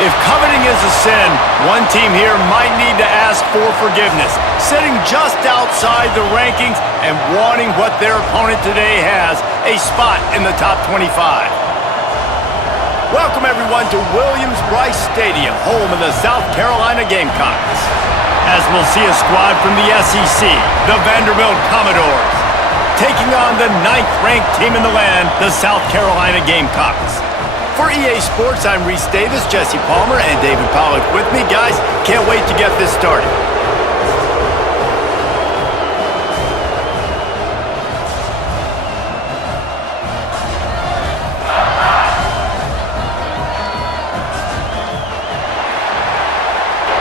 If coveting is a sin, one team here might need to ask for forgiveness, sitting just outside the rankings and wanting what their opponent today has, a spot in the top 25. Welcome everyone to Williams-Brice Stadium, home of the South Carolina Gamecocks. As we'll see a squad from the SEC, the Vanderbilt Commodores, taking on the 9th-ranked team in the land, the South Carolina Gamecocks. For EA Sports, I'm Reese Davis, Jesse Palmer, and David Pollack with me. Guys, can't wait to get this started.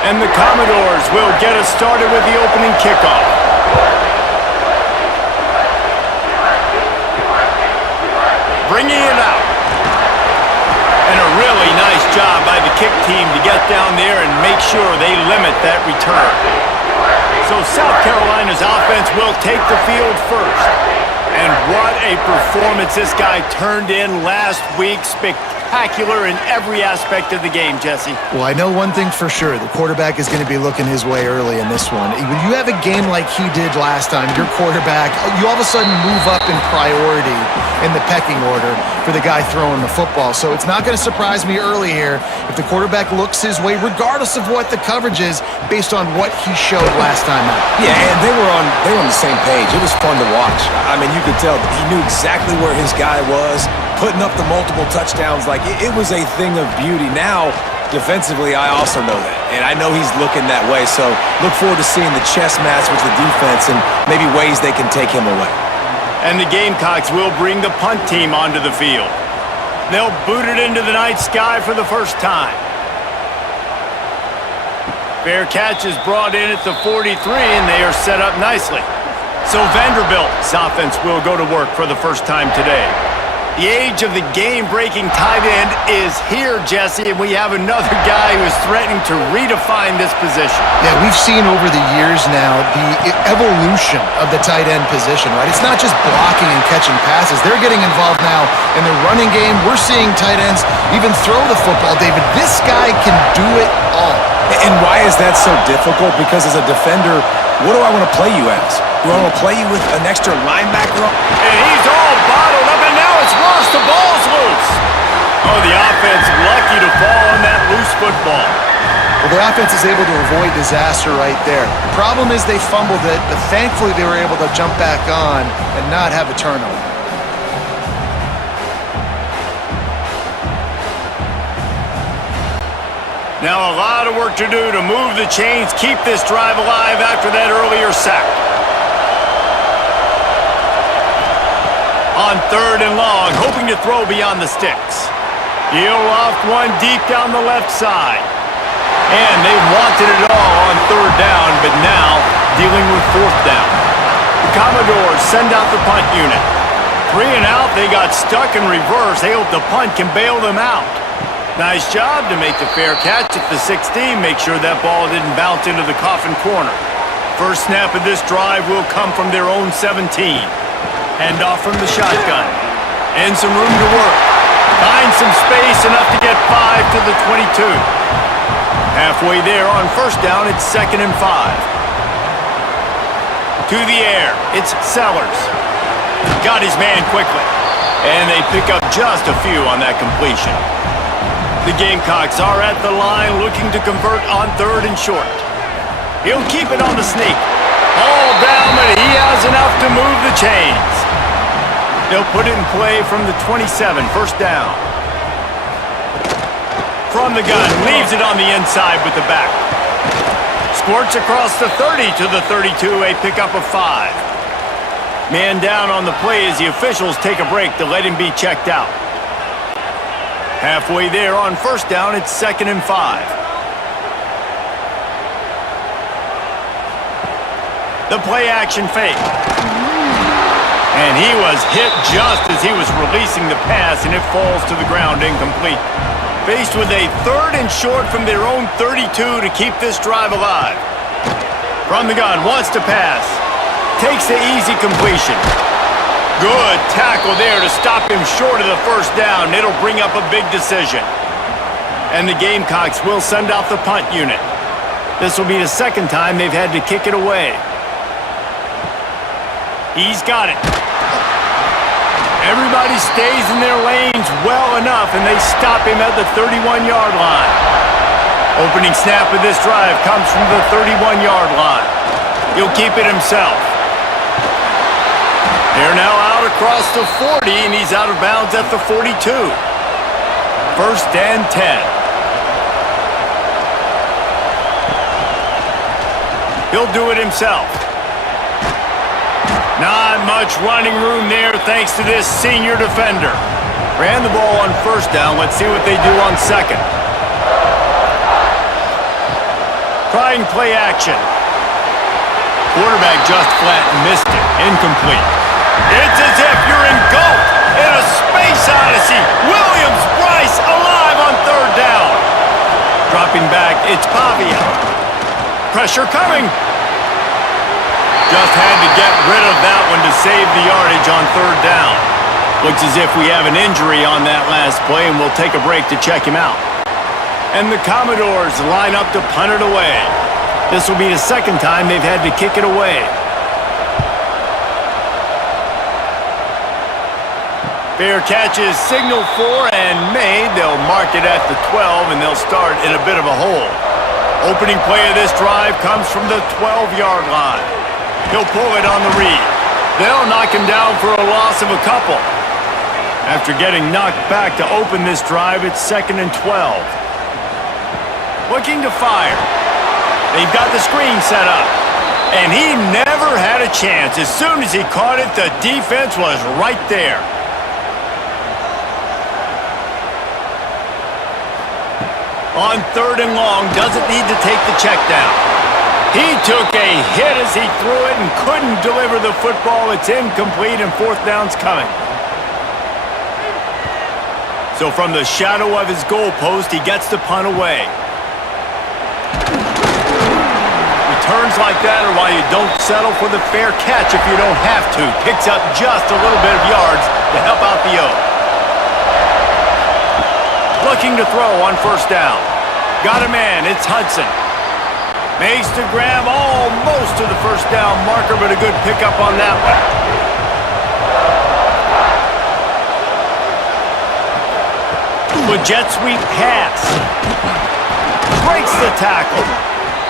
And the Commodores will get us started with the opening kickoff. Bringing it out. And a really nice job by the kick team to get down there and make sure they limit that return. So South Carolina's offense will take the field first. And what a performance this guy turned in last week. Spectacular in every aspect of the game, Jesse. Well, I know one thing for sure. The quarterback is going to be looking his way early in this one. When you have a game like he did last time, your quarterback, you all of a sudden move up in priority in the pecking order for the guy throwing the football. So it's not going to surprise me early here if the quarterback looks his way, regardless of what the coverage is, based on what he showed last time out. Yeah, and they were on the same page. It was fun to watch. I mean, you could tell he knew exactly where his guy was, putting up the multiple touchdowns. Like, it was a thing of beauty. Now, defensively, I also know that. And I know he's looking that way. So look forward to seeing the chess match with the defense and maybe ways they can take him away. And the Gamecocks will bring the punt team onto the field. They'll boot it into the night sky for the first time. Fair catch is brought in at the 43, and they are set up nicely. So Vanderbilt's offense will go to work for the first time today. The age of the game-breaking tight end is here, Jesse, and we have another guy who is threatening to redefine this position. Yeah, we've seen over the years now the evolution of the tight end position, right? It's not just blocking and catching passes. They're getting involved now in the running game. We're seeing tight ends even throw the football. David, this guy can do it all. And why is that so difficult? Because as a defender, what do I want to play you as? Do I want to play you with an extra linebacker? And he's all bottled up, and now it's worse. The ball's loose. Oh, the offense lucky to fall on that loose football. Well, the offense is able to avoid disaster right there. The problem is they fumbled it, but thankfully they were able to jump back on and not have a turnover. Now a lot of work to do to move the chains, keep this drive alive after that earlier sack. On 3rd and long, hoping to throw beyond the sticks. He'll loft one deep down the left side. And they wanted it all on 3rd down, but now dealing with 4th down. The Commodores send out the punt unit. 3 and out, they got stuck in reverse. They hope the punt can bail them out. Nice job to make the fair catch at the 16. Make sure that ball didn't bounce into the coffin corner. First snap of this drive will come from their own 17. Hand off from the shotgun. And some room to work. Find some space, enough to get 5 to the 22. Halfway there on 1st down, it's 2nd and 5. To the air, it's Sellers. Got his man quickly. And they pick up just a few on that completion. The Gamecocks are at the line looking to convert on 3rd and short. He'll keep it on the sneak. All down, but he has enough to move the chains. They'll put it in play from the 27, 1st down. From the gun, leaves it on the inside with the back. Squirts across the 30 to the 32, a pickup of 5. Man down on the play as the officials take a break to let him be checked out. Halfway there on 1st down, it's 2nd and 5. The play action fake. And he was hit just as he was releasing the pass, and it falls to the ground incomplete. Faced with a 3rd and short from their own 32 to keep this drive alive. From the gun, wants to pass. Takes the easy completion. Good tackle there to stop him short of the 1st down. It'll bring up a big decision. And the Gamecocks will send out the punt unit. This will be the second time they've had to kick it away. He's got it. Everybody stays in their lanes well enough, and they stop him at the 31-yard line. Opening snap of this drive comes from the 31-yard line. He'll keep it himself. They're now out across the 40, and he's out of bounds at the 42. First and 10. He'll do it himself. Not much running room there thanks to this senior defender. Ran the ball on first down. Let's see what they do on second. Trying play action. Quarterback just flat missed it. Incomplete. It's as if you're engulfed in a space odyssey. Williams-Brice alive on third down. Dropping back, it's Pavia. Pressure coming. Just had to get rid of that one to save the yardage on third down. Looks as if we have an injury on that last play, and we'll take a break to check him out. And the Commodores line up to punt it away. This will be the second time they've had to kick it away. Fair catch is signaled for and made. They'll mark it at the 12, and they'll start in a bit of a hole. Opening play of this drive comes from the 12-yard line. He'll pull it on the read. They'll knock him down for a loss of a couple. After getting knocked back to open this drive, it's 2nd and 12. Looking to fire. They've got the screen set up. And he never had a chance. As soon as he caught it, the defense was right there. On third and long, doesn't need to take the check down. He took a hit as he threw it and couldn't deliver the football. It's incomplete and fourth down's coming. So from the shadow of his goalpost, he gets the punt away. Returns like that are why you don't settle for the fair catch if you don't have to. Picks up just a little bit of yards to help out the O. Looking to throw on first down. Got a man, it's Hudson. Makes the grab almost to the first down marker, but a good pickup on that one. With jet sweep pass. Breaks the tackle.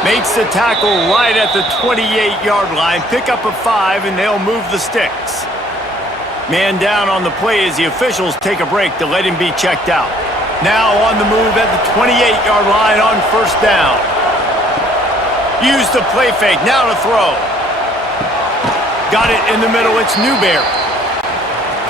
Makes the tackle right at the 28-yard line. Pick up a 5, and they'll move the sticks. Man down on the play as the officials take a break to let him be checked out. Now on the move at the 28-yard line on first down. Use the play fake, now to throw. Got it in the middle, it's Newberry.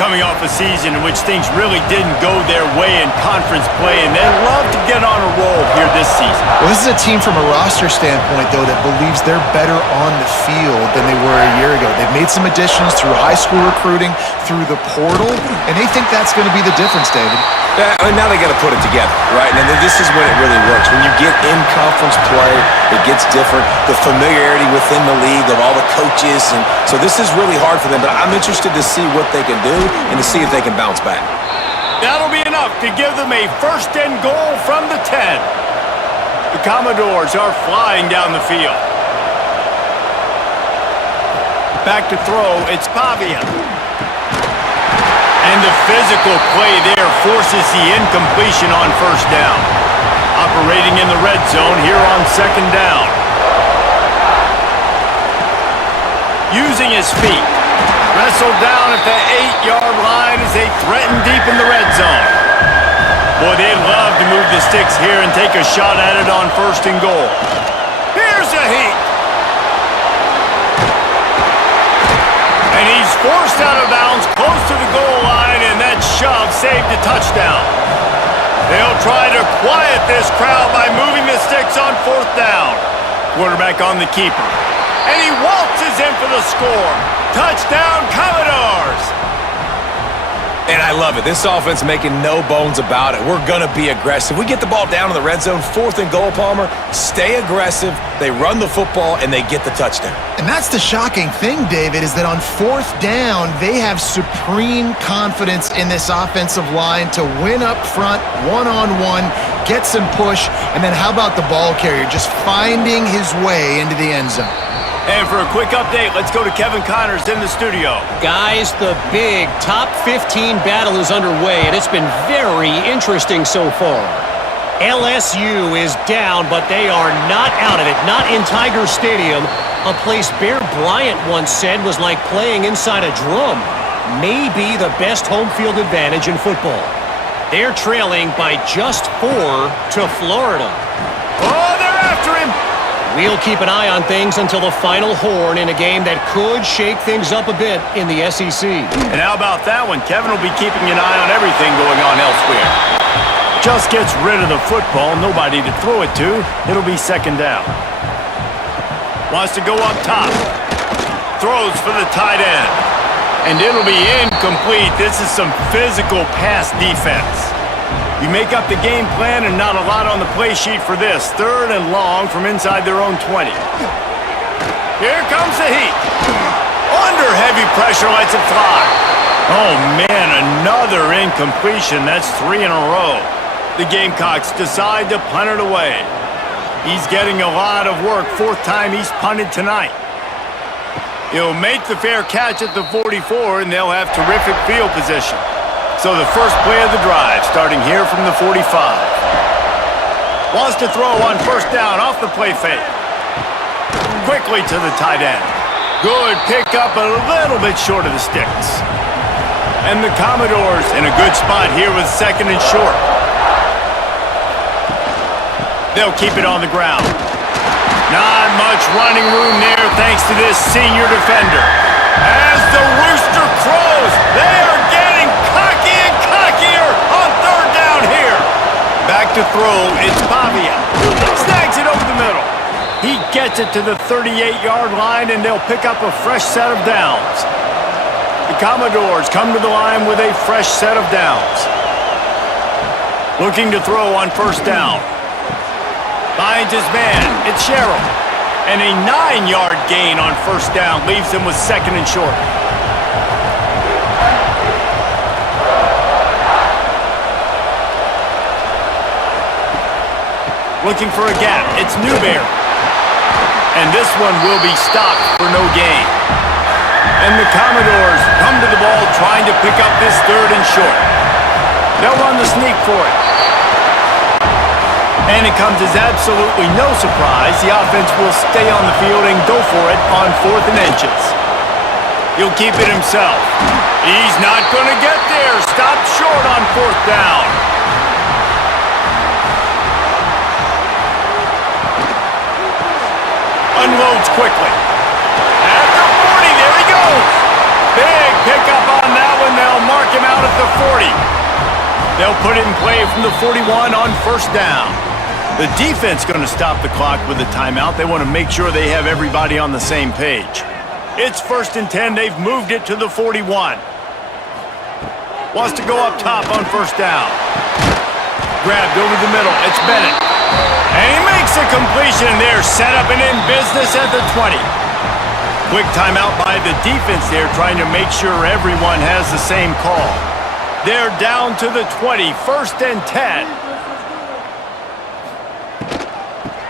Coming off a season in which things really didn't go their way in conference play, and they'd love to get on a roll here this season. Well, this is a team from a roster standpoint, though, that believes they're better on the field than they were a year ago. They've made some additions through high school recruiting, through the portal, and they think that's going to be the difference, David. And now they got to put it together, right? And this is when it really works. When you get in conference play, it gets different. The familiarity within the league of all the coaches, and so this is really hard for them. But I'm interested to see what they can do and to see if they can bounce back. That'll be enough to give them a first and goal from the 10. The Commodores are flying down the field. Back to throw, it's Pavia. And the physical play there forces the incompletion on first down. Operating in the red zone here on second down. Using his feet. Wrestled down at the 8-yard line as they threaten deep in the red zone. Boy, they'd love to move the sticks here and take a shot at it on first and goal. Here's a heat. And he's forced out of bounds close to the goal line, and that shove saved a touchdown. They'll try to quiet this crowd by moving the sticks on fourth down. Quarterback on the keeper. And he waltzes in for the score. Touchdown, Commodores! And I love it. This offense making no bones about it. We're going to be aggressive. We get the ball down in the red zone, fourth and goal, Palmer. Stay aggressive. They run the football, and they get the touchdown. And that's the shocking thing, David, is that on fourth down, they have supreme confidence in this offensive line to win up front, one-on-one, get some push, and then how about the ball carrier just finding his way into the end zone? And for a quick update, let's go to Kevin Connors in the studio. Guys, the big top 15 battle is underway, and it's been very interesting so far. LSU is down, but they are not out of it, not in Tiger Stadium, a place Bear Bryant once said was like playing inside a drum. Maybe the best home field advantage in football. They're trailing by just 4 to Florida. Oh, they're after him! We'll keep an eye on things until the final horn in a game that could shake things up a bit in the SEC. And how about that one? Kevin will be keeping an eye on everything going on elsewhere. Just gets rid of the football, nobody to throw it to. It'll be second down. Wants to go up top. Throws for the tight end. And it'll be incomplete. This is some physical pass defense. You make up the game plan and not a lot on the play sheet for this. 3rd and long from inside their own 20. Here comes the heat. Under heavy pressure, lets it fly. Oh, man, another incompletion. That's 3 in a row. The Gamecocks decide to punt it away. He's getting a lot of work. 4th time he's punted tonight. He'll make the fair catch at the 44, and they'll have terrific field position. So the first play of the drive, starting here from the 45. Wants to throw on 1st down off the play fake. Quickly to the tight end. Good pickup, a little bit short of the sticks. And the Commodores in a good spot here with 2nd and short. They'll keep it on the ground. Not much running room there thanks to this senior defender. As the rooster crows, they are getting cocky and cockier on 3rd down here. Back to throw, it's Pavia. Snags it over the middle. He gets it to the 38-yard line, and they'll pick up a fresh set of downs. The Commodores come to the line with a fresh set of downs. Looking to throw on 1st down. Finds his man. It's Sherrill. And a 9-yard gain on 1st down leaves him with 2nd and short. Looking for a gap. It's Newberry. And this one will be stopped for no gain. And the Commodores come to the ball trying to pick up this 3rd and short. They'll run the sneak for it. And it comes as absolutely no surprise. The offense will stay on the field and go for it on 4th and inches. He'll keep it himself. He's not going to get there. Stopped short on 4th down. Unloads quickly. At the 40, there he goes. Big pickup on that one. They'll mark him out at the 40. They'll put it in play from the 41 on 1st down. The defense going to stop the clock with a timeout. They want to make sure they have everybody on the same page. It's 1st and 10. They've moved it to the 41. Wants to go up top on 1st down. Grabbed over the middle. It's Bennett. And he makes a completion there. Set up and in business at the 20. Quick timeout by the defense there, trying to make sure everyone has the same call. They're down to the 20. 1st and 10.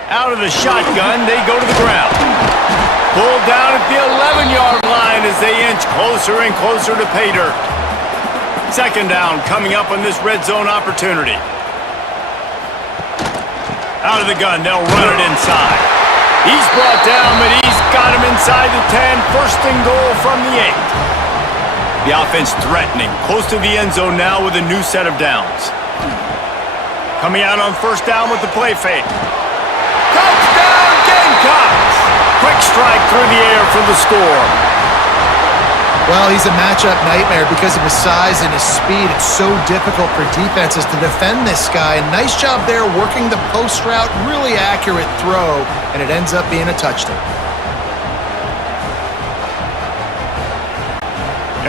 Out of the shotgun, they go to the ground. Pulled down at the 11-yard line as they inch closer and closer to pay dirt. 2nd down coming up on this red zone opportunity. Out of the gun, they'll run it inside. He's brought down, but he's got him inside the 10. 1st and goal from the 8. The offense threatening, close to the end zone now with a new set of downs. Coming out on 1st down with the play fake. Touchdown, Gamecocks! Quick strike through the air for the score. Well, he's a matchup nightmare because of his size and his speed. It's so difficult for defenses to defend this guy. Nice job there working the post route. Really accurate throw, and it ends up being a touchdown.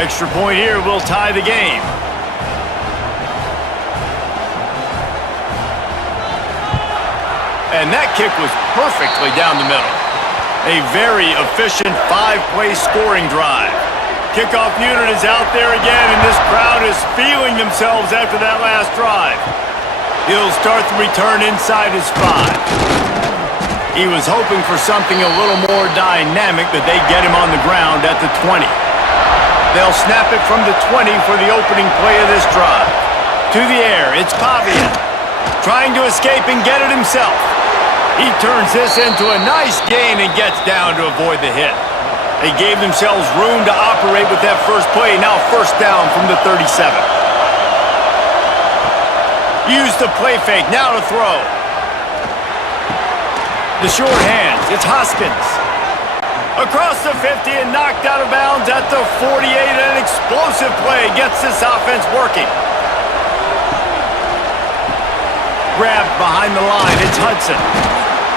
Extra point here will tie the game. And that kick was perfectly down the middle. A very efficient 5-play scoring drive. Kickoff unit is out there again, and this crowd is feeling themselves after that last drive. He'll start the return inside his 5. He was hoping for something a little more dynamic, but they get him on the ground at the 20. They'll snap it from the 20 for the opening play of this drive. To the air, it's Pavia, trying to escape and get it himself. He turns this into a nice gain and gets down to avoid the hit. They gave themselves room to operate with that first play. Now first down from the 37. Use the play fake, now to throw. The short hands, it's Hoskins. Across the 50 and knocked out of bounds at the 48. An explosive play gets this offense working. Grabbed behind the line, it's Hudson.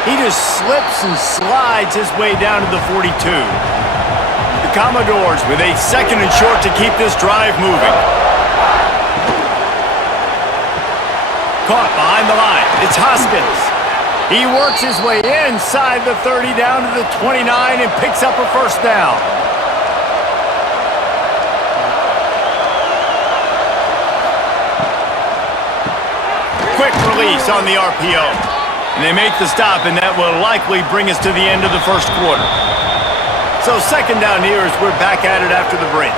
He just slips and slides his way down to the 42. The Commodores with a second and short to keep this drive moving. Caught behind the line, it's Hoskins. He works his way inside the 30 down to the 29 and picks up a first down. Quick release on the RPO. And they make the stop, and that will likely bring us to the end of the first quarter. So second down here as we're back at it after the break.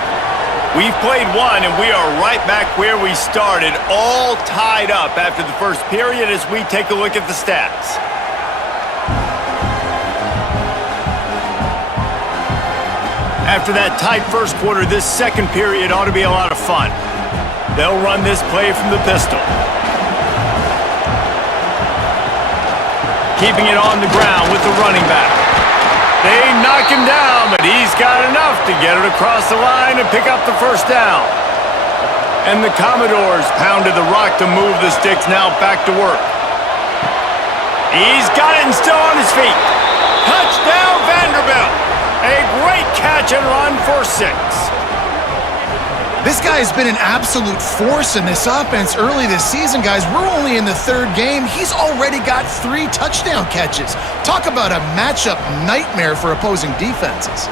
We've played one, and we are right back where we started, all tied up after the first period as we take a look at the stats. After that tight first quarter, this second period ought to be a lot of fun. They'll run this play from the pistol. Keeping it on the ground with the running back. They knock him down, but he's got enough to get it across the line and pick up the first down. And the Commodores pounded the rock to move the sticks, now back to work. He's got it and still on his feet. Touchdown, Vanderbilt. A great catch and run for 6. This guy has been an absolute force in this offense early this season, guys. We're only in the third game. He's already got 3 touchdown catches. Talk about a matchup nightmare for opposing defenses.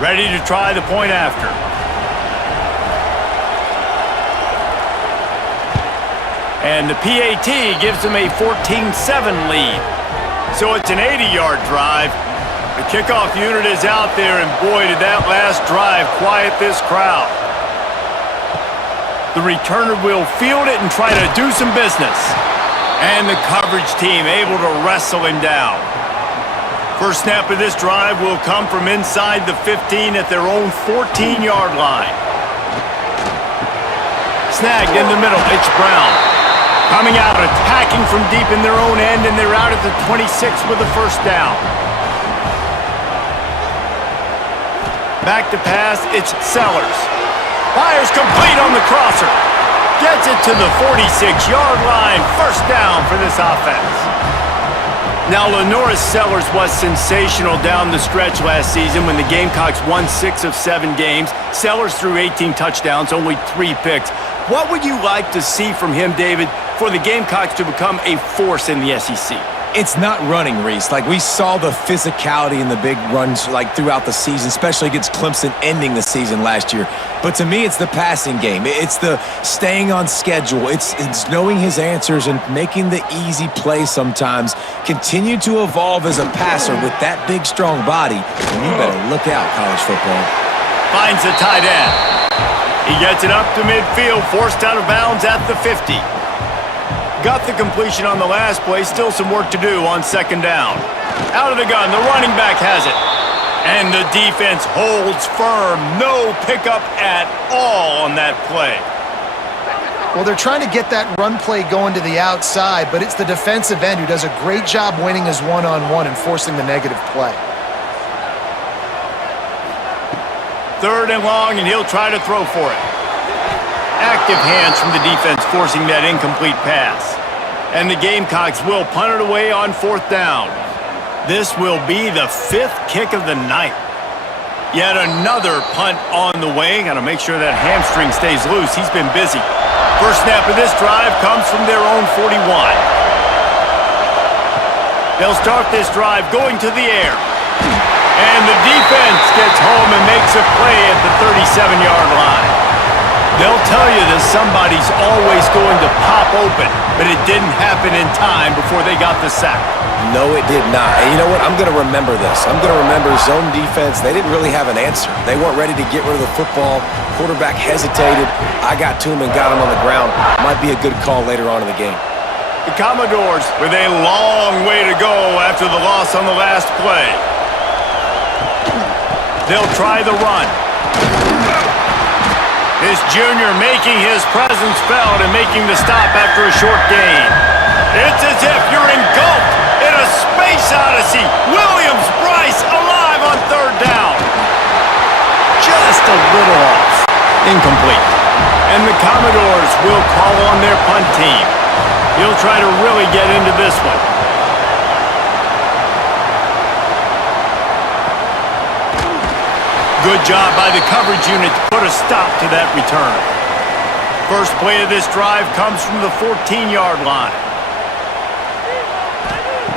Ready to try the point after. And the PAT gives them a 14-7 lead. So it's an 80-yard drive. The kickoff unit is out there, and boy, did that last drive quiet this crowd. The returner will field it and try to do some business. And the coverage team able to wrestle him down. First snap of this drive will come from inside the 15 at their own 14-yard line. Snagged in the middle, it's Brown. Coming out, attacking from deep in their own end, and they're out at the 26 with the first down. Back to pass, it's Sellers. Fires complete on the crosser. Gets it to the 46-yard line. First down for this offense. Now, Lenoris Sellers was sensational down the stretch last season when the Gamecocks won 6 of 7 games. Sellers threw 18 touchdowns, only 3 picks. What would you like to see from him, David, for the Gamecocks to become a force in the SEC? It's not running, Reese. Like, we saw the physicality in the big runs like throughout the season, especially against Clemson ending the season last year. But to me, it's the passing game. It's the staying on schedule. It's knowing his answers and making the easy play sometimes. Continue to evolve as a passer with that big, strong body. And you better look out, college football. Finds the tight end. He gets it up to midfield, forced out of bounds at the 50. Got the completion on the last play, still some work to do on second down. Out of the gun, the running back has it. And the defense holds firm. No pickup at all on that play. Well, they're trying to get that run play going to the outside, but it's the defensive end who does a great job winning his one-on-one and forcing the negative play. Third and long, and he'll try to throw for it. Active hands from the defense forcing that incomplete pass. And the Gamecocks will punt it away on fourth down. This will be the 5th kick of the night. Yet another punt on the way. Got to make sure that hamstring stays loose. He's been busy. First snap of this drive comes from their own 41. They'll start this drive going to the air. And the defense gets home and makes a play at the 37-yard line. They'll tell you that somebody's always going to pop open, but it didn't happen in time before they got the sack. No, it did not. And you know what? I'm going to remember this. I'm going to remember zone defense. They didn't really have an answer. They weren't ready to get rid of the football. Quarterback hesitated. I got to him and got him on the ground. Might be a good call later on in the game. The Commodores with a long way to go after the loss on the last play. They'll try the run. This junior making his presence felt and making the stop after a short gain. It's as if you're engulfed in a space odyssey. Williams-Brice alive on third down. Just a little off. Incomplete. And the Commodores will call on their punt team. He'll try to really get into this one. Good job by the coverage unit to put a stop to that return. First play of this drive comes from the 14-yard line.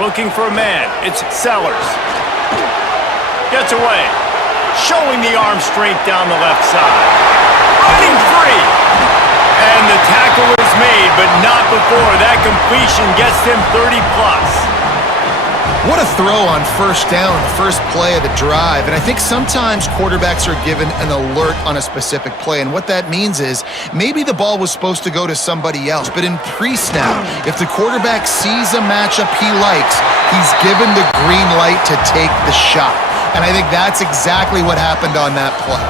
Looking for a man. It's Sellers. Gets away. Showing the arm strength down the left side. Running free. And the tackle is made, but not before that completion gets them 30-plus. What a throw on first down, the first play of the drive. And I think sometimes quarterbacks are given an alert on a specific play. And what that means is maybe the ball was supposed to go to somebody else. But in pre-snap, if the quarterback sees a matchup he likes, he's given the green light to take the shot. And I think that's exactly what happened on that play.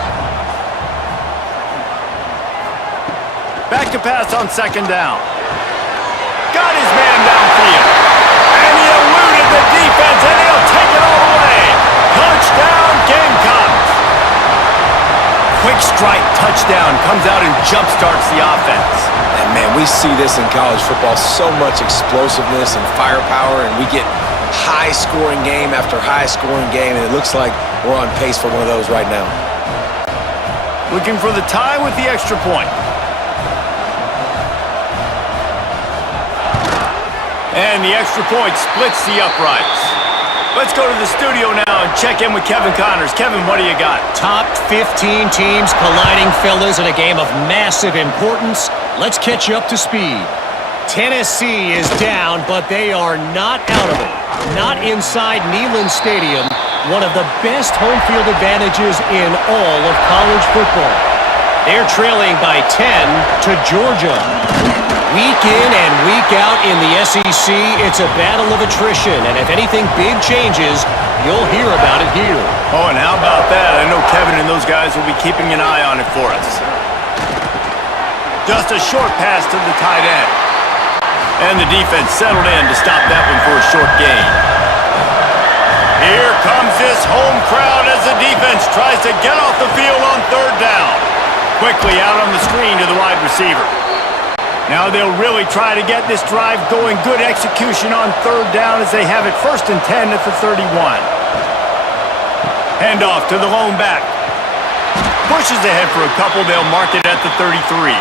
Back to pass on second down. Got his man downfield. And he eluded the defense, and he'll take it all the way. Touchdown, Gamecocks. Quick strike touchdown comes out and jump-starts the offense. And, man, we see this in college football, so much explosiveness and firepower, and we get high-scoring game after high-scoring game, and it looks like we're on pace for one of those right now. Looking for the tie with the extra point. And the extra point splits the uprights. Let's go to the studio now and check in with Kevin Connors. Kevin, what do you got? Top 15 teams colliding, fellas, in a game of massive importance. Let's catch you up to speed. Tennessee is down, but they are not out of it. Not inside Neyland Stadium, one of the best home field advantages in all of college football. They're trailing by 10 to Georgia. Week in and week out in the SEC, it's a battle of attrition, and if anything big changes, you'll hear about it here. Oh, and how about that? I know Kevin and those guys will be keeping an eye on it for us. Just a short pass to the tight end. And the defense settled in to stop that one for a short gain. Here comes this home crowd as the defense tries to get off the field on third down. Quickly out on the screen to the wide receiver. Now they'll really try to get this drive going. Good execution on third down as they have it 1st and 10 at the 31. Handoff to the lone back. Pushes ahead for a couple. They'll mark it at the 33.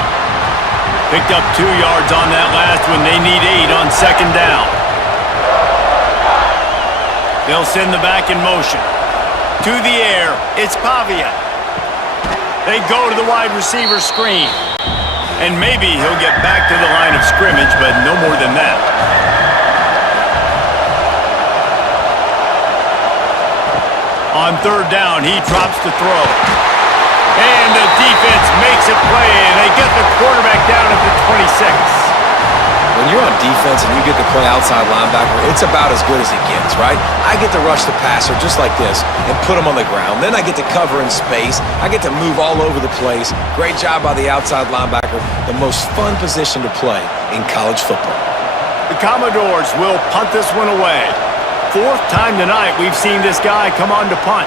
Picked up 2 yards on that last one. They need 8 on second down. They'll send the back in motion. To the air. It's Pavia. They go to the wide receiver screen. And maybe he'll get back to the line of scrimmage, but no more than that. On third down, he drops to throw. And the defense makes a play, and they get the quarterback down at the 26. When you're on defense and you get to play outside linebacker, it's about as good as it gets, right? I get to rush the passer just like this and put him on the ground. Then I get to cover in space. I get to move all over the place. Great job by the outside linebacker. The most fun position to play in college football. The Commodores will punt this one away. 4th time tonight we've seen this guy come on to punt.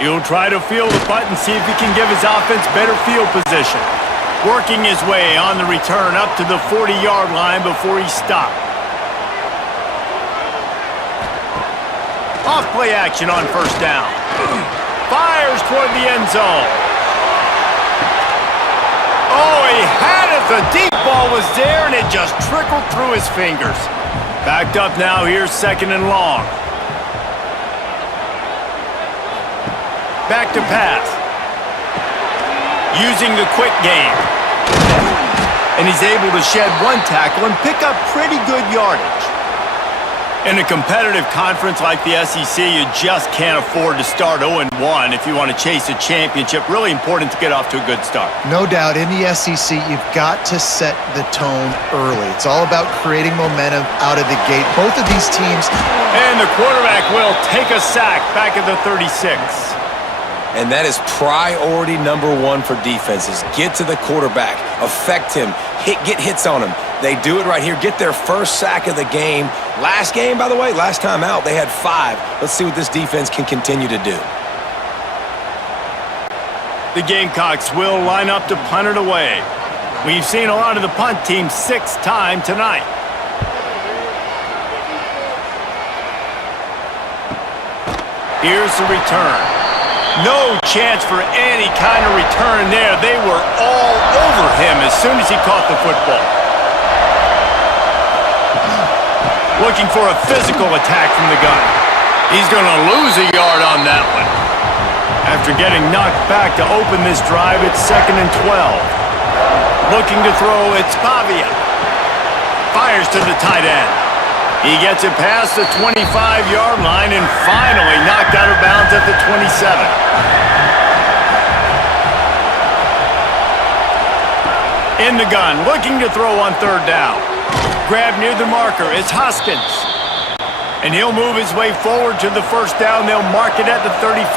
He'll try to field the punt and see if he can give his offense better field position. Working his way on the return up to the 40-yard line before he stopped. Off play action on first down. Fires toward the end zone. Oh, he had it. The deep ball was there, and it just trickled through his fingers. Backed up now. Here's 2nd and long. Back to pass. Using the quick game. And he's able to shed one tackle and pick up pretty good yardage. In a competitive conference like the SEC, you just can't afford to start 0-1 if you want to chase a championship. Really important to get off to a good start. No doubt, in the SEC, you've got to set the tone early. It's all about creating momentum out of the gate. Both of these teams... And the quarterback will take a sack back at the 36. And that is priority number one for defenses. Get to the quarterback, affect him, get hits on him. They do it right here, get their first sack of the game. Last game, by the way, last time out, they had 5. Let's see what this defense can continue to do. The Gamecocks will line up to punt it away. We've seen a lot of the punt team 6 times tonight. Here's the return. No chance for any kind of return there. They were all over him as soon as he caught the football. Looking for a physical attack from the gun. He's going to lose a yard on that one. After getting knocked back to open this drive, it's 2nd and 12. Looking to throw, it's Pavia. Fires to the tight end. He gets it past the 25-yard line and finally knocked out of bounds at the 27. In the gun, looking to throw on 3rd down. Grab near the marker, it's Hoskins. And he'll move his way forward to the 1st down. They'll mark it at the 35.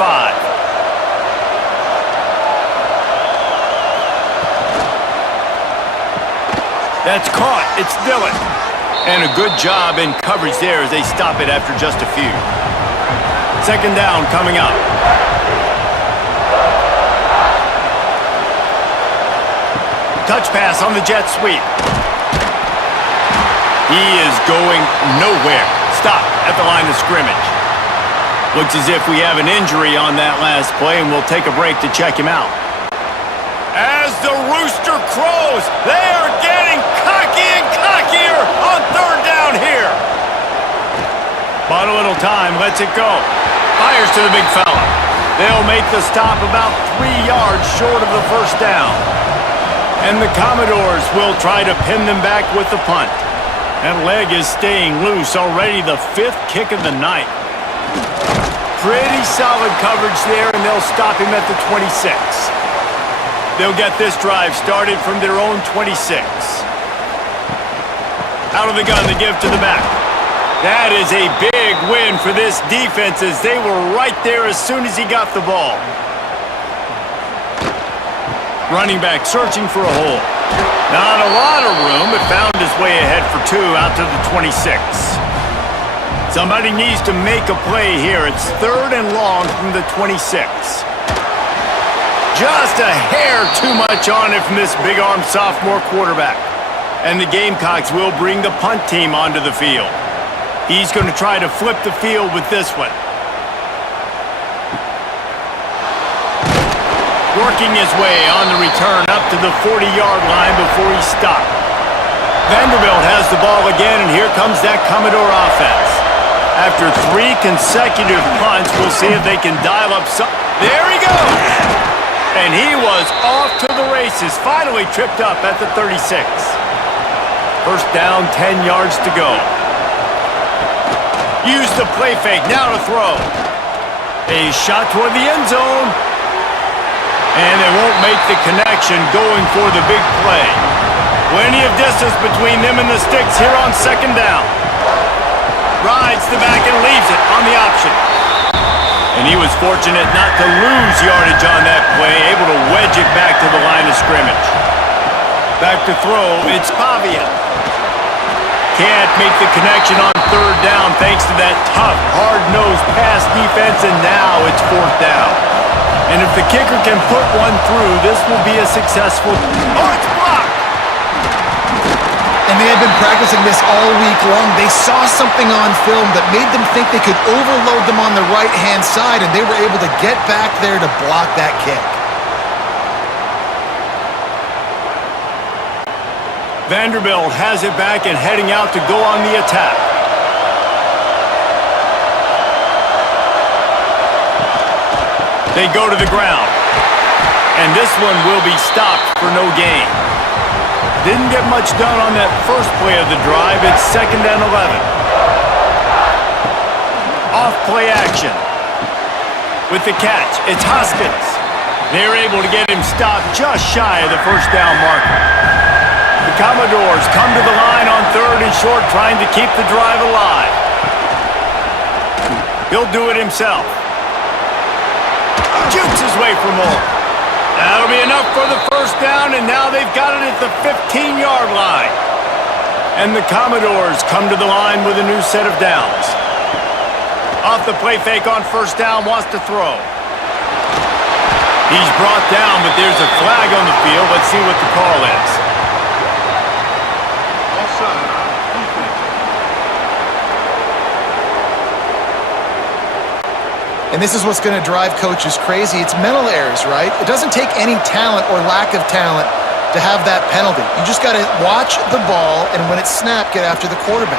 That's caught, it's Dillon. And a good job in coverage there as they stop it after just a few. 2nd down coming up. Touch pass on the jet sweep. He is going nowhere. Stop at the line of scrimmage. Looks as if we have an injury on that last play, and we'll take a break to check him out. As the rooster crows, they are getting cocky and cockier on 3rd down here. Bought a little time, lets it go. Fires to the big fella. They'll make the stop about 3 yards short of the 1st down. And the Commodores will try to pin them back with the punt. That leg is staying loose, already the 5th kick of the night. Pretty solid coverage there, and they'll stop him at the 26. They'll get this drive started from their own 26. Out of the gun, they give to the back. That is a big win for this defense as they were right there as soon as he got the ball. Running back searching for a hole. Not a lot of room, but found his way ahead for 2 out to the 26. Somebody needs to make a play here. It's 3rd and long from the 26. Just a hair too much on it from this big-armed sophomore quarterback. And the Gamecocks will bring the punt team onto the field. He's going to try to flip the field with this one. Working his way on the return up to the 40-yard line before he stopped. Vanderbilt has the ball again, and here comes that Commodore offense. After 3 consecutive punts, we'll see if they can dial up some. There he goes! And he was off to the races, finally tripped up at the 36. 1st down, 10 yards to go. Use the play fake, now to throw. A shot toward the end zone. And they won't make the connection going for the big play. Plenty of distance between them and the sticks here on 2nd down. Rides the back and leaves it on the option. And he was fortunate not to lose yardage on that play, able to wedge it back to the line of scrimmage. Back to throw, it's Pavia. Can't make the connection on 3rd down thanks to that tough, hard-nosed pass defense, and now it's 4th down. And if the kicker can put one through, this will be a successful... Oh, it's blocked! And they had been practicing this all week long. They saw something on film that made them think they could overload them on the right-hand side, and they were able to get back there to block that kick. Vanderbilt has it back and heading out to go on the attack. They go to the ground. And this one will be stopped for no gain. Didn't get much done on that first play of the drive. It's 2nd and 11. Off play action. With the catch, it's Hoskins. They're able to get him stopped just shy of the first down marker. The Commodores come to the line on 3rd and short, trying to keep the drive alive. He'll do it himself. Jukes his way for more. That'll be enough for the first down, and now they've got it at the 15-yard line. And the Commodores come to the line with a new set of downs. Off the play fake on first down, wants to throw. He's brought down, but there's a flag on the field. Let's see what the call is. And this is what's going to drive coaches crazy. It's mental errors, right? It doesn't take any talent or lack of talent to have that penalty. You just got to watch the ball, and when it's snapped, get after the quarterback.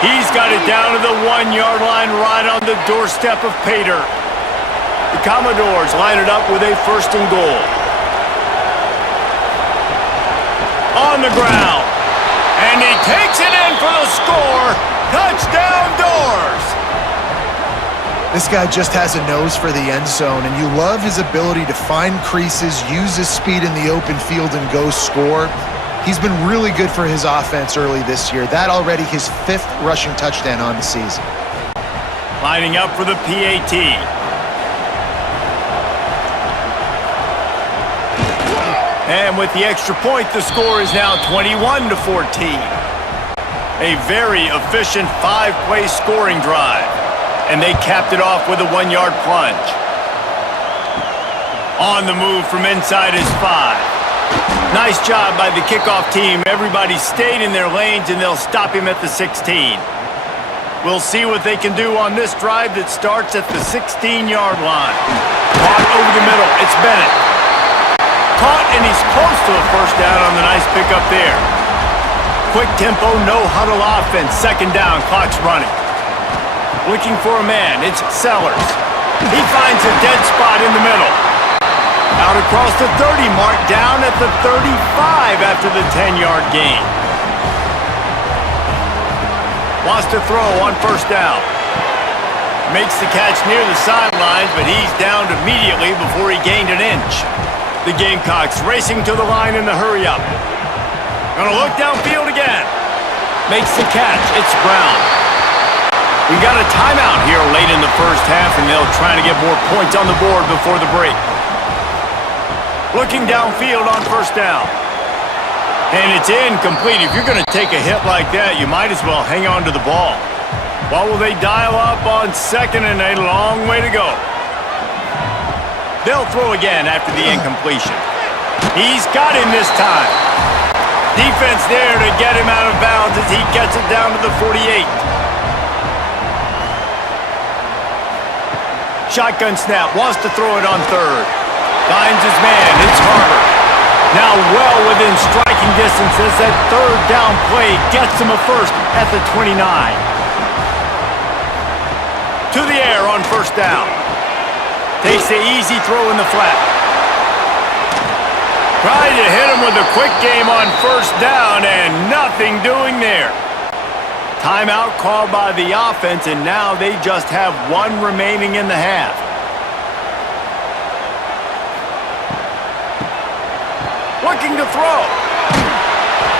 He's got it down to the 1-yard line right on the doorstep of Pater. The Commodores line it up with a 1st and goal. On the ground. And he takes it in for the score. Touchdown, Doors! This guy just has a nose for the end zone, and you love his ability to find creases, use his speed in the open field, and go score. He's been really good for his offense early this year. That already his 5th rushing touchdown on the season. Lining up for the PAT. And with the extra point, the score is now 21-14. A very efficient 5-play scoring drive. And they capped it off with a 1-yard plunge. On the move from inside is 5. Nice job by the kickoff team. Everybody stayed in their lanes, and they'll stop him at the 16. We'll see what they can do on this drive that starts at the 16-yard line. Caught over the middle. It's Bennett. Caught, and he's close to a first down on the nice pickup there. Quick tempo, no huddle offense. 2nd down, clock's running. Looking for a man, it's Sellers. He finds a dead spot in the middle. Out across the 30 mark, down at the 35 after the 10-yard gain. Wants to throw on first down. Makes the catch near the sidelines, but he's downed immediately before he gained an inch. The Gamecocks racing to the line in the hurry-up. Gonna look downfield again. Makes the catch, it's Brown. We got a timeout here late in the first half, and they'll try to get more points on the board before the break. Looking downfield on first down. And it's incomplete. If you're going to take a hit like that, you might as well hang on to the ball. What will they dial up on 2nd and a long way to go? They'll throw again after the incompletion. He's got him this time. Defense there to get him out of bounds as he gets it down to the 48. Shotgun snap, wants to throw it on 3rd. Finds his man, it's Harder. Now well within striking distance as that 3rd down play gets him a first at the 29. To the air on first down. Takes the easy throw in the flat. Tried to hit him with a quick game on first down, and nothing doing there. Timeout called by the offense, and now they just have 1 remaining in the half. Looking to throw.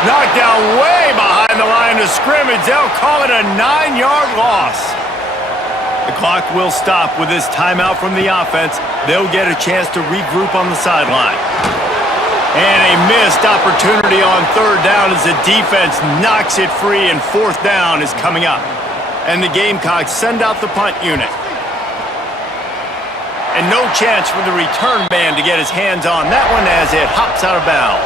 Knocked down way behind the line of scrimmage. They'll call it a 9-yard loss. The clock will stop with this timeout from the offense. They'll get a chance to regroup on the sideline. And a missed opportunity on 3rd down as the defense knocks it free, and 4th down is coming up. And the Gamecocks send out the punt unit. And no chance for the return man to get his hands on that one as it hops out of bounds.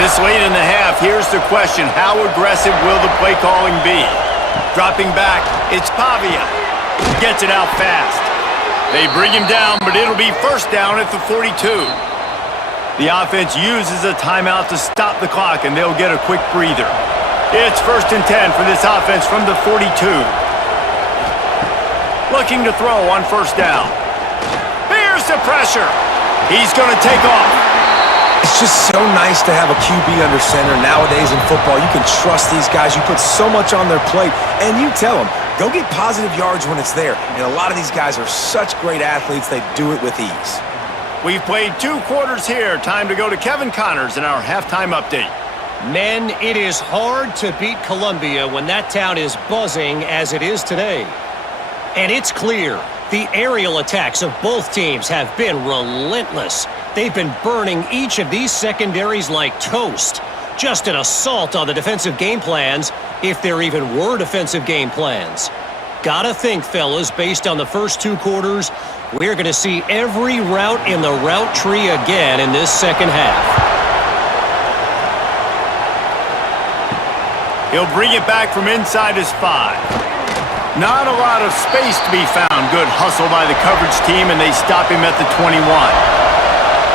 This late in the half, here's the question: how aggressive will the play calling be? Dropping back, it's Pavia. Gets it out fast. They bring him down, but it'll be first down at the 42. The offense uses a timeout to stop the clock, and they'll get a quick breather. It's 1st and 10 for this offense from the 42. Looking to throw on first down. Here's the pressure. He's going to take off. It's just so nice to have a QB under center nowadays in football. You can trust these guys. You put so much on their plate, and you tell them, go get positive yards when it's there. And a lot of these guys are such great athletes, they do it with ease. We've played 2 quarters here. Time to go to Kevin Connors in our halftime update. Men, it is hard to beat Columbia when that town is buzzing as it is today. And it's clear, the aerial attacks of both teams have been relentless. They've been burning each of these secondaries like toast. Just an assault on the defensive game plans, if there even were defensive game plans. Gotta think, fellas, based on the first 2 quarters, we're going to see every route in the route tree again in this second half. He'll bring it back from inside his 5. Not a lot of space to be found. Good hustle by the coverage team, and they stop him at the 21.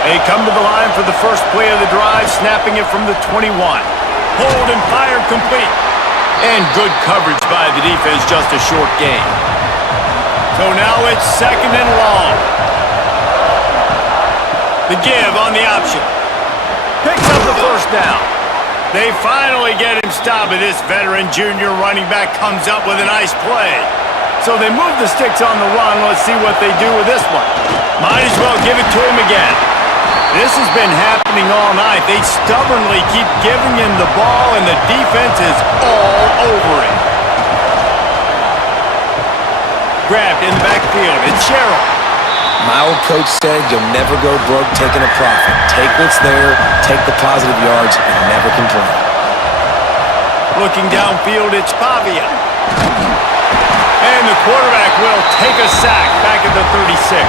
They come to the line for the first play of the drive, snapping it from the 21. Hold and fire complete. And good coverage by the defense, just a short gain. So now it's 2nd and long. The give on the option. Picks up the first down. They finally get him stopped, but this veteran junior running back comes up with a nice play. So they move the sticks on the run. Let's see what they do with this one. Might as well give it to him again. This has been happening all night. They stubbornly keep giving him the ball, and the defense is all over him. Grabbed in the backfield. It's Sherrill. My old coach said you'll never go broke taking a profit. Take what's there, take the positive yards, and never complain. Looking downfield, it's Pavia. And the quarterback will take a sack back at the 36.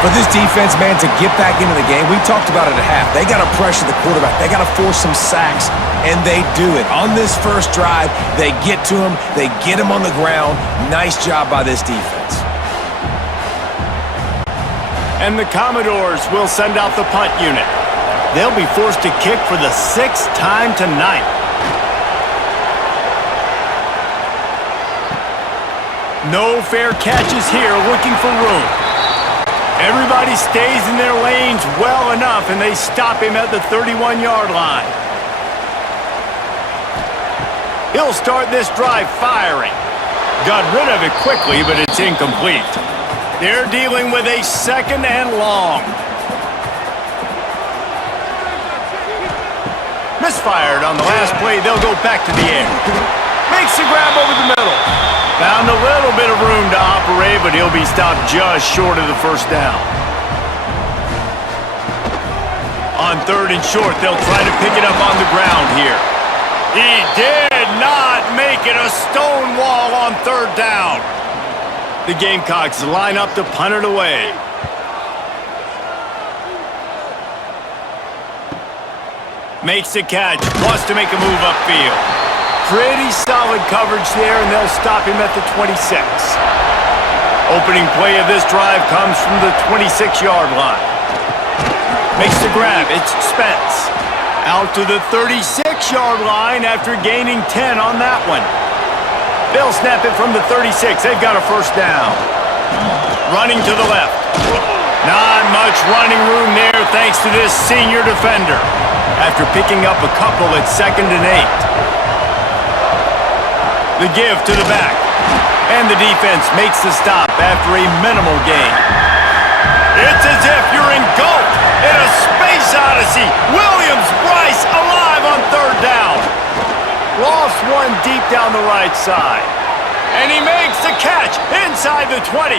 For this defense, man, to get back into the game, we talked about it at half. They got to pressure the quarterback. They got to force some sacks, and they do it. On this first drive, they get to him. They get him on the ground. Nice job by this defense. And the Commodores will send out the punt unit. They'll be forced to kick for the 6th time tonight. No fair catches here, looking for room. Everybody stays in their lanes well enough, and they stop him at the 31-yard line. He'll start this drive firing. Got rid of it quickly, but it's incomplete. They're dealing with a 2nd and long. Misfired on the last play. They'll go back to the air. Makes the grab over the middle. Found a little bit of room to operate, but he'll be stopped just short of the first down. On 3rd and short, they'll try to pick it up on the ground here. He did not make it. A stone wall on 3rd down. The Gamecocks line up to punt it away. Makes the catch. Wants to make a move upfield. Pretty solid coverage there, and they'll stop him at the 26. Opening play of this drive comes from the 26-yard line. Makes the grab. It's Spence. Out to the 36-yard line after gaining 10 on that one. They'll snap it from the 36. They've got a first down. Running to the left. Not much running room there thanks to this senior defender. After picking up a couple at 2nd and 8. The give to the back. And the defense makes the stop after a minimal gain. It's as if you're engulfed in a space odyssey. Williams-Brice alive on 3rd down. Lost one deep down the right side. And he makes the catch inside the 20.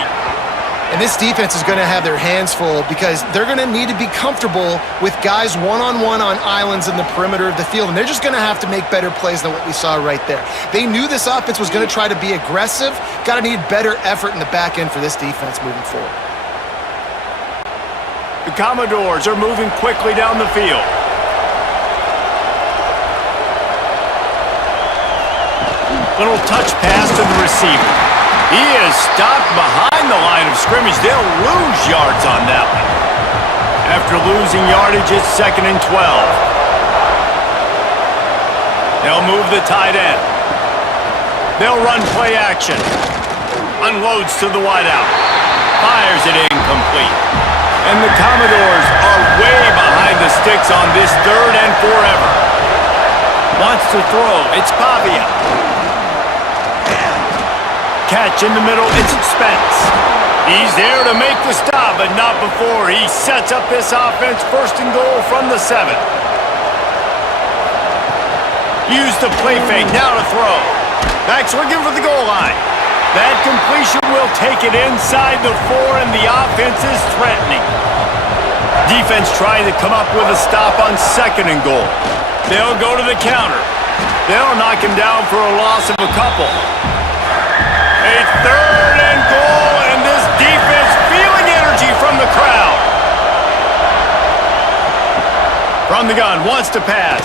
And this defense is going to have their hands full because they're going to need to be comfortable with guys one-on-one on islands in the perimeter of the field. And they're just going to have to make better plays than what we saw right there. They knew this offense was going to try to be aggressive. Got to need better effort in the back end for this defense moving forward. The Commodores are moving quickly down the field. Little touch pass to the receiver. He is stopped behind the line of scrimmage. They'll lose yards on that one. After losing yardage, it's 2nd and 12. They'll move the tight end. They'll run play action. Unloads to the wideout. Fires it incomplete. complete. And the Commodores are way behind the sticks on this 3rd and forever. Wants to throw. It's Pavia. Catch in the middle. It's Spence. He's there to make the stop, but not before he sets up this offense. 1st and goal from the 7. Use the play fake. Now to throw. Backs looking for the goal line. That completion will take it inside the 4, and the offense is threatening. Defense trying to come up with a stop on 2nd and goal. They'll go to the counter. They'll knock him down for a loss of a couple. A 3rd and goal, and this defense feeling energy from the crowd. From the gun, wants to pass.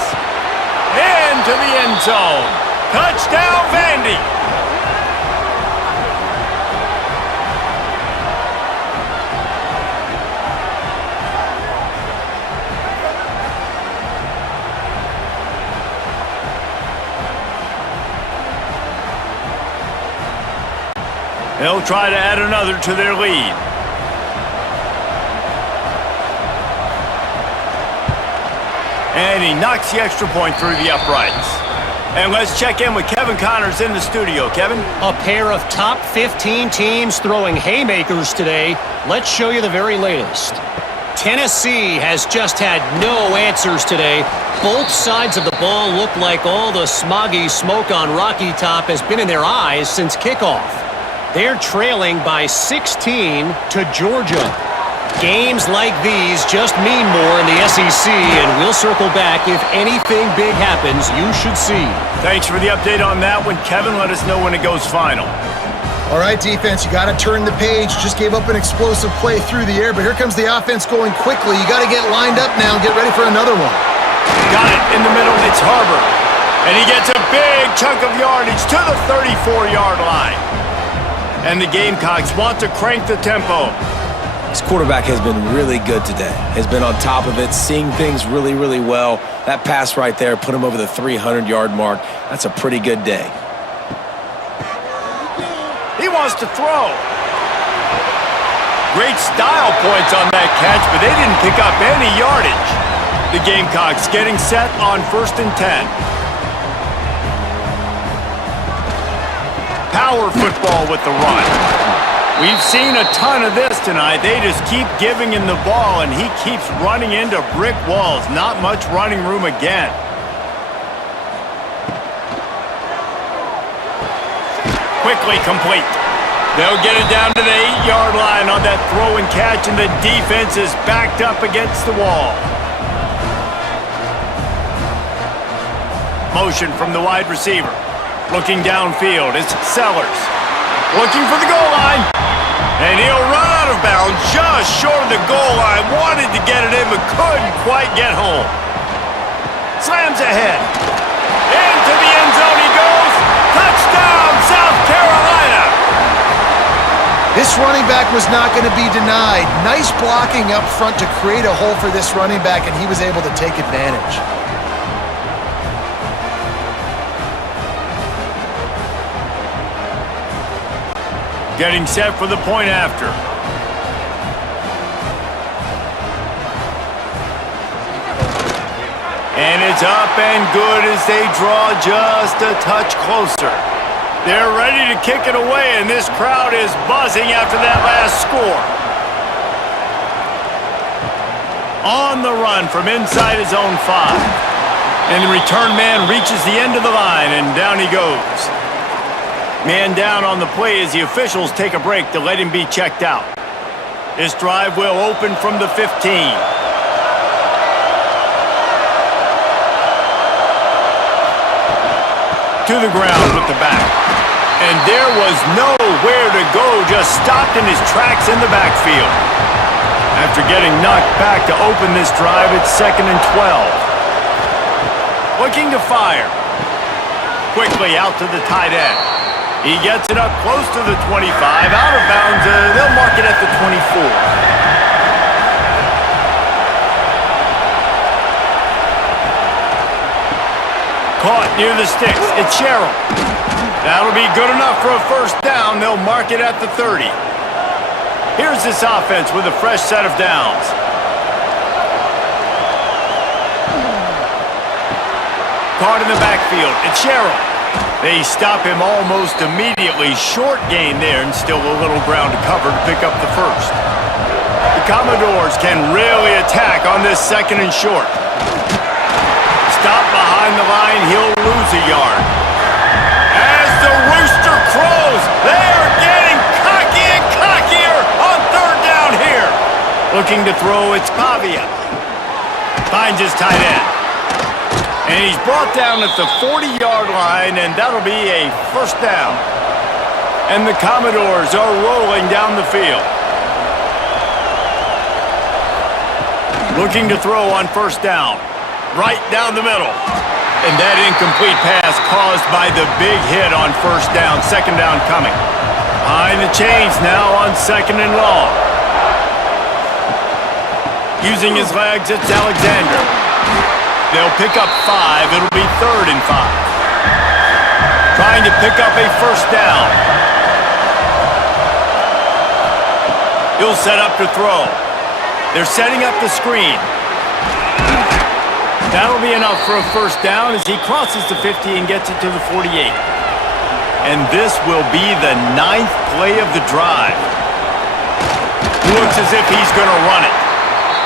Into the end zone. Touchdown, Vandy. They'll try to add another to their lead. And he knocks the extra point through the uprights. And let's check in with Kevin Connors in the studio. Kevin? A pair of top 15 teams throwing haymakers today. Let's show you the very latest. Tennessee has just had no answers today. Both sides of the ball look like all the smoggy smoke on Rocky Top has been in their eyes since kickoff. They're trailing by 16 to Georgia. Games like these just mean more in the SEC, and we'll circle back if anything big happens you should see. Thanks for the update on that one, Kevin. Let us know when it goes final. All right, defense, you got to turn the page. Just gave up an explosive play through the air, but here comes the offense going quickly. You got to get lined up now and get ready for another one. Got it in the middle. It's Harbor. And he gets a big chunk of yardage to the 34-yard line. And the Gamecocks want to crank the tempo. This quarterback has been really good today. Has been on top of it, seeing things really, really well. That pass right there put him over the 300-yard mark. That's a pretty good day. He wants to throw. Great style points on that catch, but they didn't pick up any yardage. The Gamecocks getting set on 1st and 10. Power football with the run. We've seen a ton of this tonight. They just keep giving him the ball, and he keeps running into brick walls. Not much running room again. Quickly complete. They'll get it down to the 8-yard line on that throw and catch, and the defense is backed up against the wall. Motion from the wide receiver. Looking downfield, it's Sellers. Looking for the goal line. And he'll run out of bounds just short of the goal line. Wanted to get it in, but couldn't quite get home. Slams ahead. Into the end zone he goes. Touchdown, South Carolina. This running back was not going to be denied. Nice blocking up front to create a hole for this running back, and he was able to take advantage. Getting set for the point after. And it's up and good as they draw just a touch closer. They're ready to kick it away, and this crowd is buzzing after that last score. On the run from inside his own 5. And the return man reaches the end of the line, and down he goes. Man down on the play as the officials take a break to let him be checked out. This drive will open from the 15. To the ground with the back. And there was nowhere to go, just stopped in his tracks in the backfield. After getting knocked back to open this drive, it's 2nd and 12. Looking to fire. Quickly out to the tight end. He gets it up close to the 25, out of bounds. They'll mark it at the 24. Caught near the sticks. It's Sherrill. That'll be good enough for a first down. They'll mark it at the 30. Here's this offense with a fresh set of downs. Caught in the backfield. It's Sherrill. They stop him almost immediately. Short gain there and still a little ground to cover to pick up the first. The Commodores can really attack on this second and short. Stop behind the line. He'll lose a yard. As the rooster crows, they are getting cocky and cockier on third down here. Looking to throw, it's Pavia. Finds his tight end. And he's brought down at the 40-yard line, and that'll be a first down. And the Commodores are rolling down the field. Looking to throw on first down. Right down the middle. And that incomplete pass caused by the big hit on first down. Second down coming. Behind the chains now on second and long. Using his legs, it's Alexander. They'll pick up 5. It'll be 3rd and 5. Trying to pick up a first down. He'll set up to throw. They're setting up the screen. That'll be enough for a first down as he crosses the 50 and gets it to the 48. And this will be the 9th play of the drive. Looks as if he's going to run it.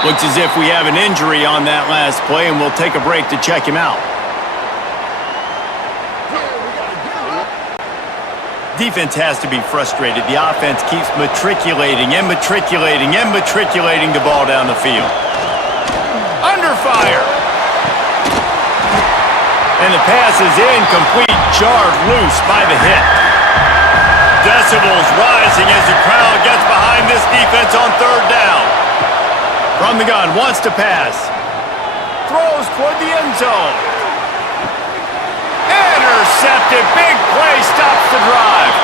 Looks as if we have an injury on that last play, and we'll take a break to check him out. Defense has to be frustrated. The offense keeps matriculating and matriculating and matriculating the ball down the field. Under fire. And the pass is incomplete, jarred loose by the hit. Decibels rising as the crowd gets behind this defense on third down. From the gun, wants to pass. Throws toward the end zone. Intercepted. Big play stops the drive.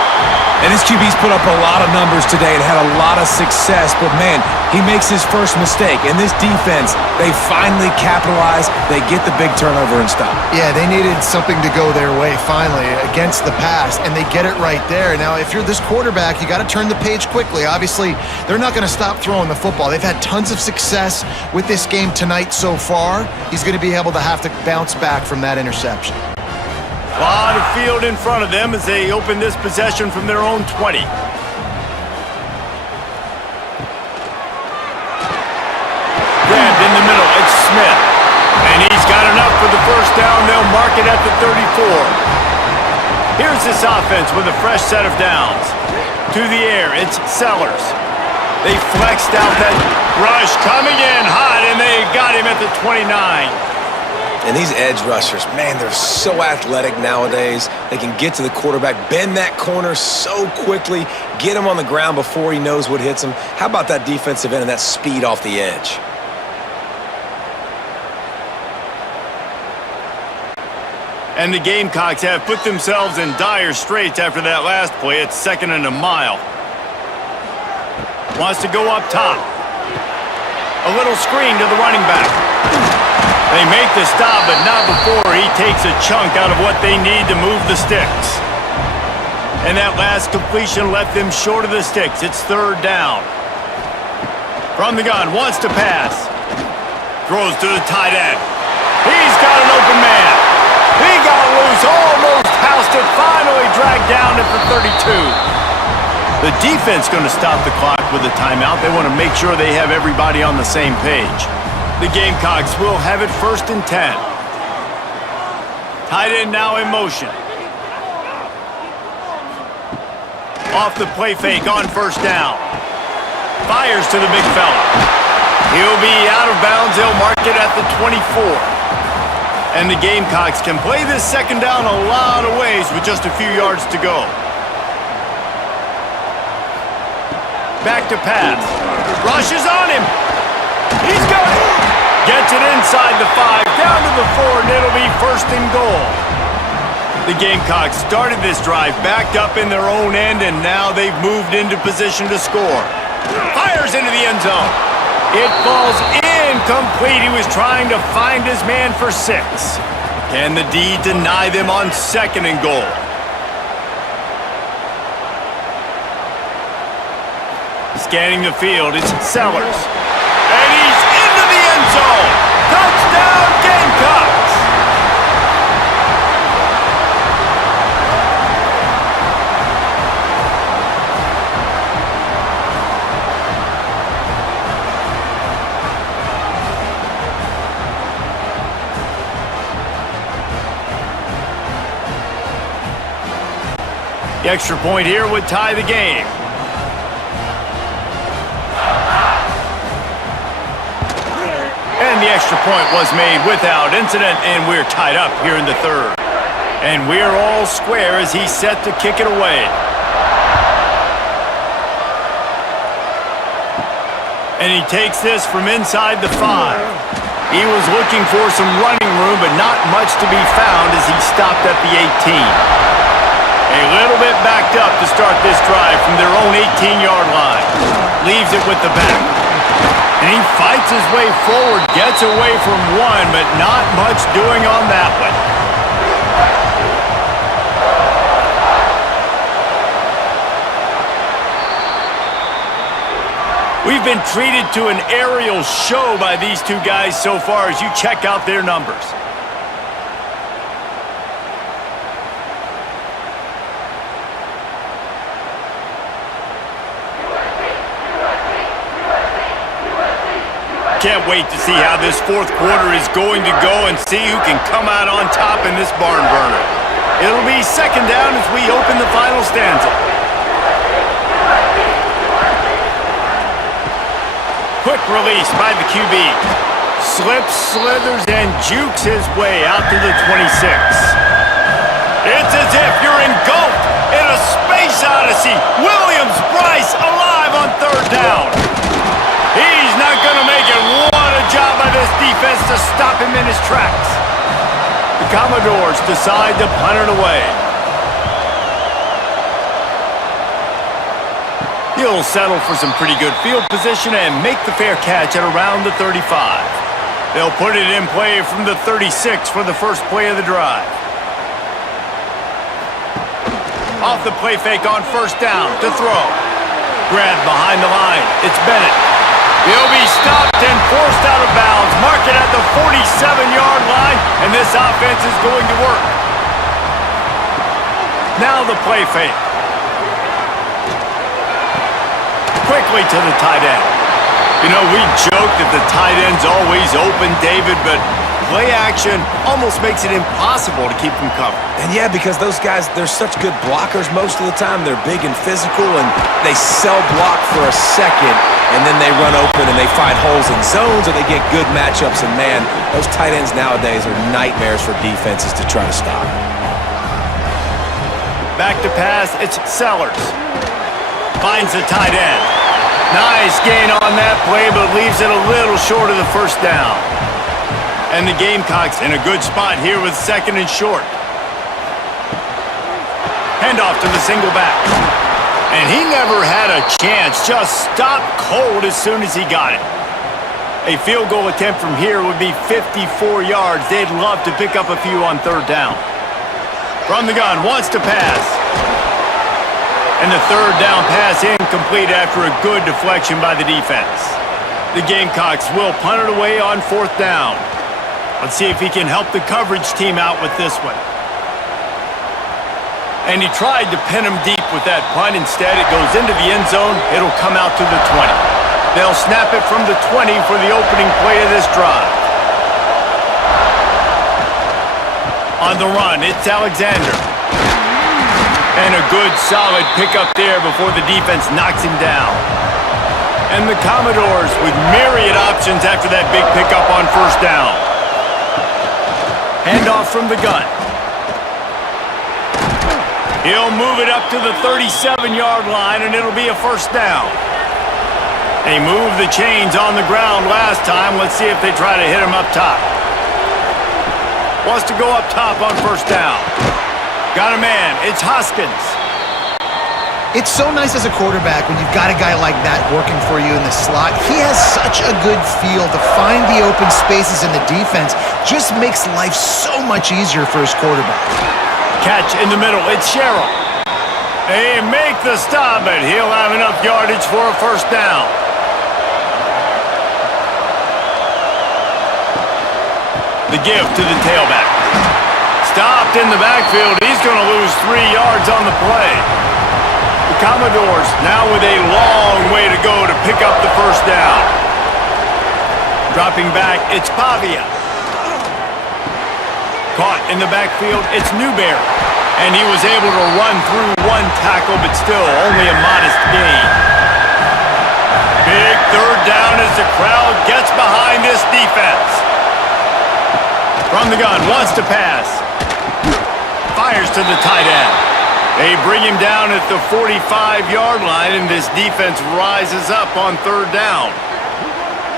And his QB's put up a lot of numbers today and had a lot of success, but man, he makes his first mistake. And this defense, they finally capitalize. They get the big turnover and stop. Yeah, they needed something to go their way finally against the pass, and they get it right there. Now, if you're this quarterback, you got to turn the page quickly. Obviously, they're not going to stop throwing the football. They've had tons of success with this game tonight so far. He's going to be able to have to bounce back from that interception. A lot of field in front of them as they open this possession from their own 20. Grabbed in the middle, it's Smith. And he's got enough for the first down. They'll mark it at the 34. Here's this offense with a fresh set of downs. To the air, it's Sellers. They flexed out that rush coming in hot, and they got him at the 29. And these edge rushers, man, they're so athletic nowadays. They can get to the quarterback, bend that corner so quickly, get him on the ground before he knows what hits him. How about that defensive end and that speed off the edge? And the Gamecocks have put themselves in dire straits after that last play. It's 2nd and a mile. Wants to go up top. A little screen to the running back. They make the stop, but not before he takes a chunk out of what they need to move the sticks. And that last completion left them short of the sticks. It's 3rd down. From the gun, wants to pass. Throws to the tight end. He's got an open man. He got loose, almost housed it, finally dragged down at the 32. The defense going to stop the clock with a timeout. They want to make sure they have everybody on the same page. The Gamecocks will have it 1st and 10. Tight end now in motion. Off the play fake on first down. Fires to the big fella. He'll be out of bounds. They'll mark it at the 24. And the Gamecocks can play this second down a lot of ways with just a few yards to go. Back to pass. Rushes on him. He's got it. Gets it inside the 5, down to the 4, and it'll be 1st and goal. The Gamecocks started this drive backed up in their own end, and now they've moved into position to score. Fires into the end zone. It falls incomplete. He was trying to find his man for 6. Can the D deny them on 2nd and goal? scanning the field. It's Sellers. And he's into the end zone. Touchdown, Gamecocks! The extra point here would tie the game. And the extra point was made without incident, and we're tied up here in the third. And we're all square as he's set to kick it away. And he takes this from inside the 5. He was looking for some running room, but not much to be found as he stopped at the 18. A little bit backed up to start this drive from their own 18-yard line. Leaves it with the back. And he fights his way forward, gets away from one, but not much doing on that one. We've been treated to an aerial show by these two guys so far as you check out their numbers. Can't wait to see how this fourth quarter is going to go and see who can come out on top in this barn burner. It'll be second down as we open the final stanza. Quick release by the QB. Slips, slithers, and jukes his way out to the 26. It's as if you're engulfed in a space odyssey. Williams-Brice alive on third down. He's not going to make it. What a job by this defense to stop him in his tracks. The Commodores decide to punt it away. He'll settle for some pretty good field position and make the fair catch at around the 35. They'll put it in play from the 36 for the first play of the drive. Off the play fake on first down to throw. Grabbed behind the line. It's Bennett. He'll be stopped and forced out of bounds. Mark it at the 47-yard line, and this offense is going to work. Now the play fake. Quickly to the tight end. You know, we joke that the tight end's always open, David, but play action almost makes it impossible to keep them covered. And yeah, because those guys, they're such good blockers most of the time. They're big and physical, and they sell block for a second, and then they run open and they find holes in zones, or they get good matchups. And man, those tight ends nowadays are nightmares for defenses to try to stop. Back to pass, it's Sellers. Finds the tight end. Nice gain on that play, but leaves it a little short of the first down. And the Gamecocks in a good spot here with second and short. Handoff to the single back. And he never had a chance, just stopped cold as soon as he got it. A field goal attempt from here would be 54 yards. They'd love to pick up a few on third down. From the gun, wants to pass. And the third down pass incomplete after a good deflection by the defense. The Gamecocks will punt it away on fourth down. Let's see if he can help the coverage team out with this one. And he tried to pin him deep with that punt. Instead, it goes into the end zone. It'll come out to the 20. They'll snap it from the 20 for the opening play of this drive. On the run, it's Alexander. And a good, solid pickup there before the defense knocks him down. And the Commodores with myriad options after that big pickup on first down. Handoff from the gun. He'll move it up to the 37-yard line, and it'll be a first down. They moved the chains on the ground last time. Let's see if they try to hit him up top. Wants to go up top on first down. Got a man. It's Hoskins. It's so nice as a quarterback when you've got a guy like that working for you in the slot. He has such a good feel to find the open spaces in the defense. Just makes life so much easier for his quarterback. Catch in the middle. It's Sherrill. They make the stop, but he'll have enough yardage for a first down. The give to the tailback. Stopped in the backfield. He's going to lose 3 yards on the play. The Commodores now with a long way to go to pick up the first down. Dropping back, it's Pavia. Caught in the backfield, it's Newberry. And he was able to run through 1 tackle, but still only a modest gain. Big third down as the crowd gets behind this defense. From the gun, wants to pass. Fires to the tight end. They bring him down at the 45-yard line, and this defense rises up on third down.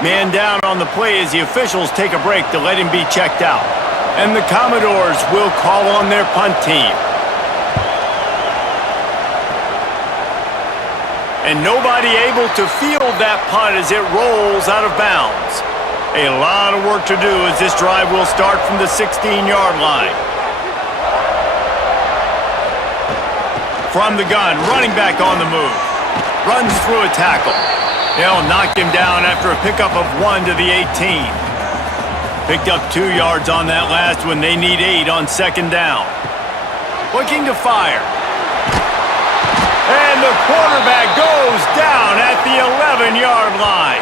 Man down on the play as the officials take a break to let him be checked out. And the Commodores will call on their punt team. And nobody able to field that punt as it rolls out of bounds. A lot of work to do as this drive will start from the 16-yard line. From the gun, running back on the move. Runs through a tackle. They'll knock him down after a pickup of 1 to the 18. Picked up 2 yards on that last one. They need 8 on second down. Looking to fire. And the quarterback goes down at the 11-yard line.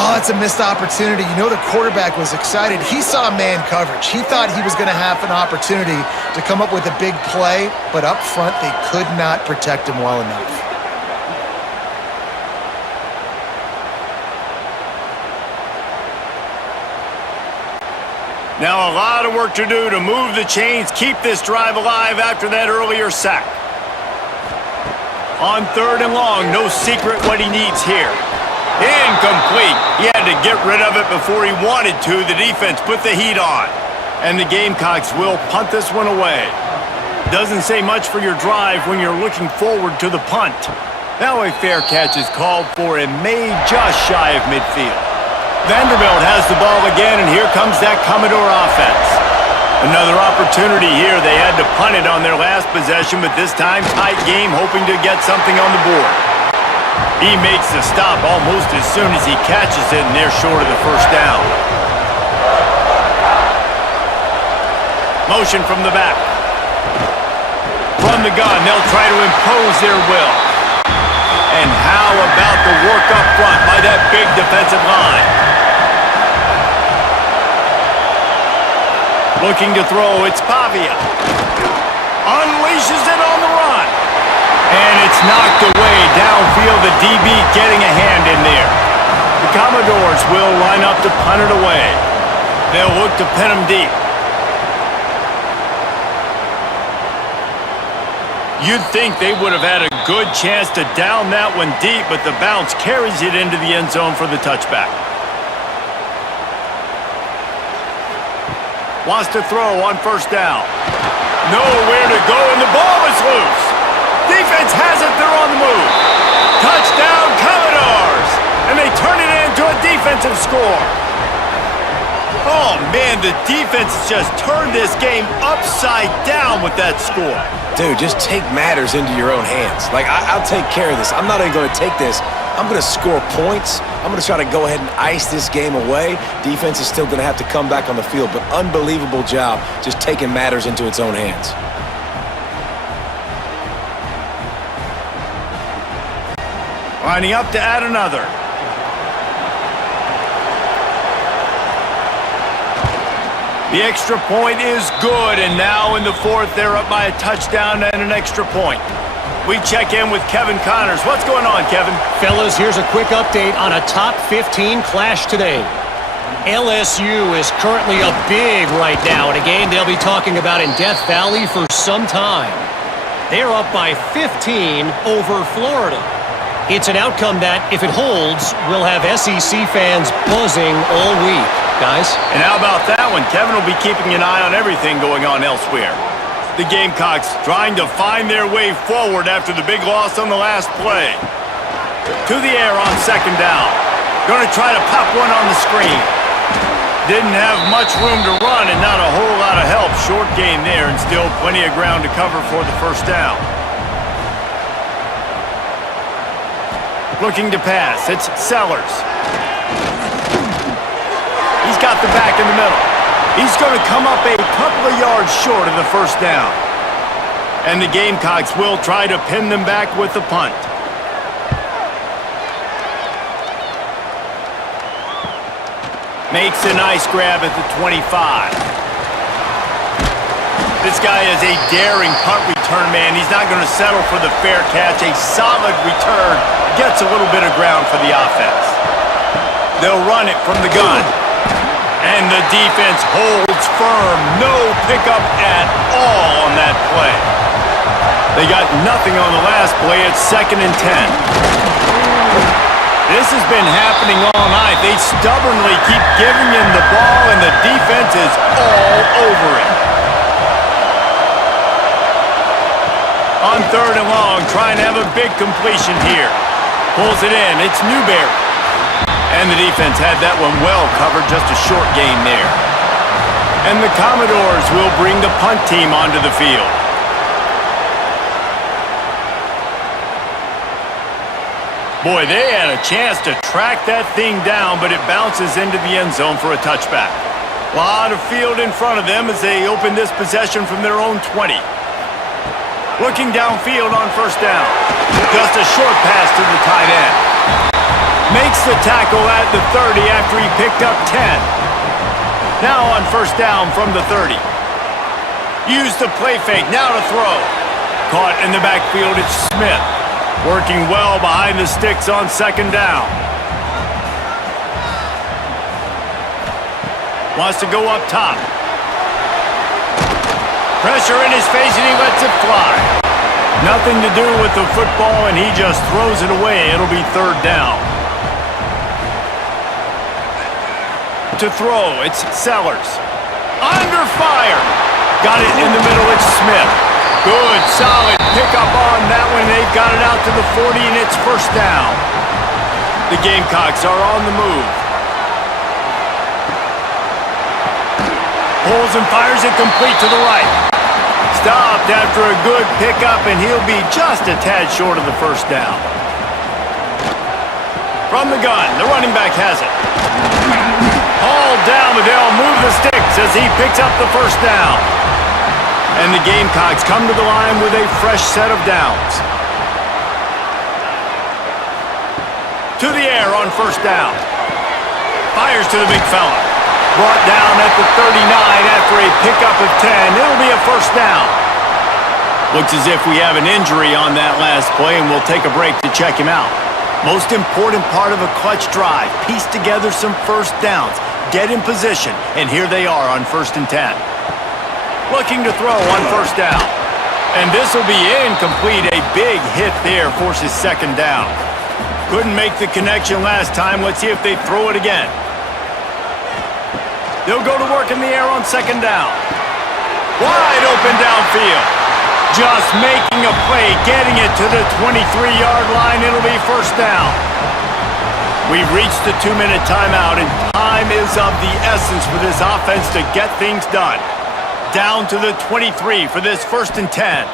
Oh, it's a missed opportunity. You know the quarterback was excited. He saw man coverage. He thought he was going to have an opportunity to come up with a big play, but up front they could not protect him well enough. Now a lot of work to do to move the chains, keep this drive alive after that earlier sack. On third and long, no secret what he needs here. Incomplete. He had to get rid of it before he wanted to. The defense put the heat on. And the Gamecocks will punt this one away. Doesn't say much for your drive when you're looking forward to the punt. Now a fair catch is called for and made just shy of midfield. Vanderbilt has the ball again, and here comes that Commodore offense. Another opportunity here. They had to punt it on their last possession, but this time tight game, hoping to get something on the board. He makes the stop almost as soon as he catches it, and they're short of the first down. Motion from the back. From the gun, they'll try to impose their will. And how about the work up front by that big defensive line? Looking to throw, it's Pavia. Unleashes it on the run. And it's knocked away downfield. The DB getting a hand in there. The Commodores will line up to punt it away. They'll look to pin him deep. You'd think they would have had a good chance to down that one deep, but the bounce carries it into the end zone for the touchback. Wants to throw on first down. Nowhere to go, and the ball is loose. Defense has it, they're on the move. Touchdown, Commodores! And they turn it into a defensive score. Oh, man, the defense has just turned this game upside down with that score. Dude, just take matters into your own hands. Like, I'll take care of this. I'm not even going to take this. I'm going to score points. I'm going to try to go ahead and ice this game away. Defense is still going to have to come back on the field, but unbelievable job just taking matters into its own hands. Lining up to add another. The extra point is good, and now in the fourth, they're up by a touchdown and an extra point. We check in with Kevin Connors. What's going on, Kevin? Fellas, here's a quick update on a top 15 clash today. LSU is currently up big right now in a game they'll be talking about in Death Valley for some time. They're up by 15 over Florida. It's an outcome that, if it holds, will have SEC fans buzzing all week, guys. And how about that one? Kevin will be keeping an eye on everything going on elsewhere. The Gamecocks trying to find their way forward after the big loss on the last play. To the air on second down. Going to try to pop one on the screen. Didn't have much room to run and not a whole lot of help. Short gain there and still plenty of ground to cover for the first down. Looking to pass. It's Sellers. He's got the back in the middle. He's going to come up a couple of yards short of the first down. And the Gamecocks will try to pin them back with the punt. Makes a nice grab at the 25. This guy is a daring punt return man. He's not going to settle for the fair catch. A solid return gets a little bit of ground for the offense. They'll run it from the gun. And the defense holds firm. No pickup at all on that play. They got nothing on the last play. It's 2nd and 10. This has been happening all night. They stubbornly keep giving him the ball, and the defense is all over it. On 3rd and long, trying to have a big completion here. Pulls it in. It's Newberry. And the defense had that one well covered, just a short gain there. And the Commodores will bring the punt team onto the field. Boy, they had a chance to track that thing down, but it bounces into the end zone for a touchback. A lot of field in front of them as they open this possession from their own 20. Looking downfield on 1st down. Just a short pass to the tight end. Makes the tackle at the 30 after he picked up 10. Now on 1st down from the 30. Use the play fake, now to throw. Caught in the backfield, it's Smith. Working well behind the sticks on 2nd down. Wants to go up top. Pressure in his face and he lets it fly. Nothing to do with the football and he just throws it away. It'll be 3rd down. To throw, it's Sellers. Under fire. Got it in the middle, it's Smith. Good, solid pickup on that one. They've got it out to the 40, and it's 1st down. The Gamecocks are on the move. Pulls and fires it complete to the right. Stopped after a good pickup, and he'll be just a tad short of the 1st down. From the gun, the running back has it. Hauled down, but they'll move the sticks as he picks up the 1st down. And the Gamecocks come to the line with a fresh set of downs. To the air on 1st down. Fires to the big fella. Brought down at the 39 after a pickup of 10. It'll be a 1st down. Looks as if we have an injury on that last play, and we'll take a break to check him out. Most important part of a clutch drive. Piece together some 1st downs. Get in position, and here they are on 1st and 10. Looking to throw on 1st down. And this will be incomplete. A big hit there forces 2nd down. Couldn't make the connection last time. Let's see if they throw it again. They'll go to work in the air on 2nd down. Wide open downfield. Just making a play, getting it to the 23-yard line. It'll be 1st down. We've reached the 2-minute timeout, and time is of the essence for this offense to get things done. Down to the 23 for this 1st and 10.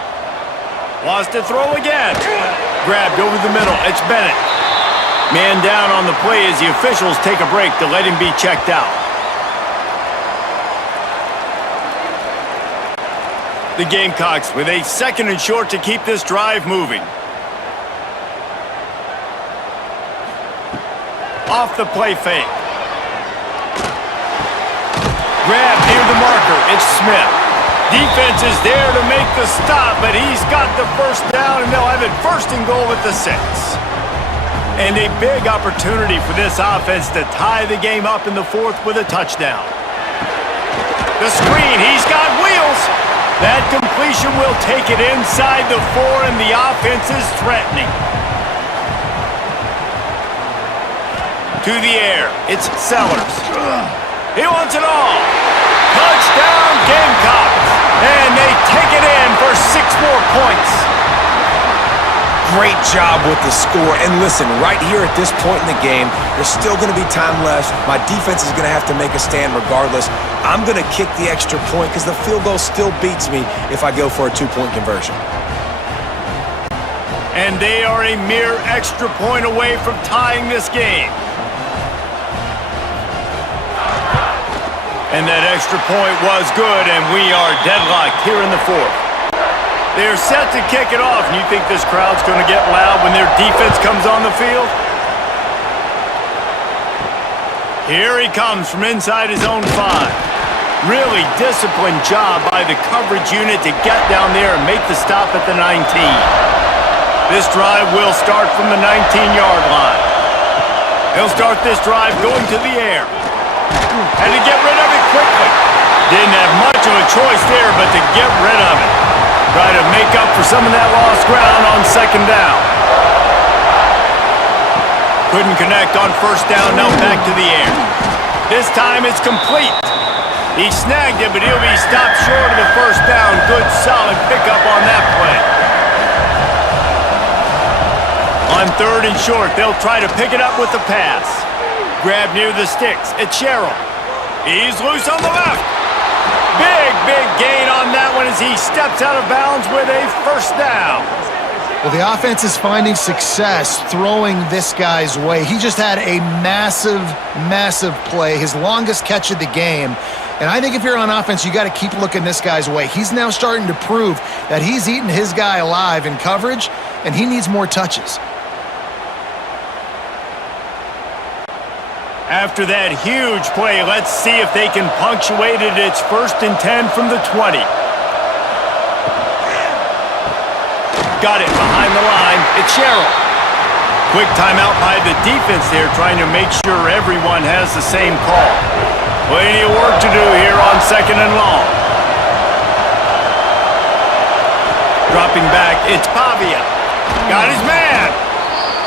Wants to throw again. Grabbed over the middle. It's Bennett. Man down on the play as the officials take a break to let him be checked out. The Gamecocks with a 2nd and short to keep this drive moving. Off the play fake. Grab near the marker. It's Smith. Defense is there to make the stop, but he's got the 1st down, and they'll have it 1st and goal at the 6. And a big opportunity for this offense to tie the game up in the 4th with a touchdown. The screen, he's got wheels. That completion will take it inside the 4, and the offense is threatening. To the air, it's Sellers. He wants it all. Touchdown, Gamecocks. And they take it in for 6 more points. Great job with the score. And listen, right here at this point in the game, there's still going to be time left. My defense is going to have to make a stand regardless. I'm going to kick the extra point because the field goal still beats me if I go for a 2-point conversion. And they are a mere extra point away from tying this game. And that extra point was good, and we are deadlocked here in the fourth. They're set to kick it off, and you think this crowd's going to get loud when their defense comes on the field? Here he comes from inside his own 5. Really disciplined job by the coverage unit to get down there and make the stop at the 19. This drive will start from the 19-yard line. He'll start this drive going to the air. And to get rid of it quickly. Didn't have much of a choice there, but to get rid of it. Try to make up for some of that lost ground on second down. Couldn't connect on first down, now back to the air. This time it's complete. He snagged it, but he'll be stopped short of the first down. Good, solid pickup on that play. On third and short, they'll try to pick it up with the pass. Grab near the sticks. It's Sherrill. He's loose on the left. Big gain on that one as he steps out of bounds with a first down. Well, the offense is finding success throwing this guy's way. He just had a massive play, his longest catch of the game. And I think if you're on offense, you got to keep looking this guy's way. He's now starting to prove that he's eating his guy alive in coverage, and he needs more touches. After that huge play, let's see if they can punctuate it. It's 1st and 10 from the 20. Got it behind the line. It's Sherrill. Quick timeout by the defense there, trying to make sure everyone has the same call. Plenty of work to do here on 2nd and long. Dropping back, it's Pavia. Got his man.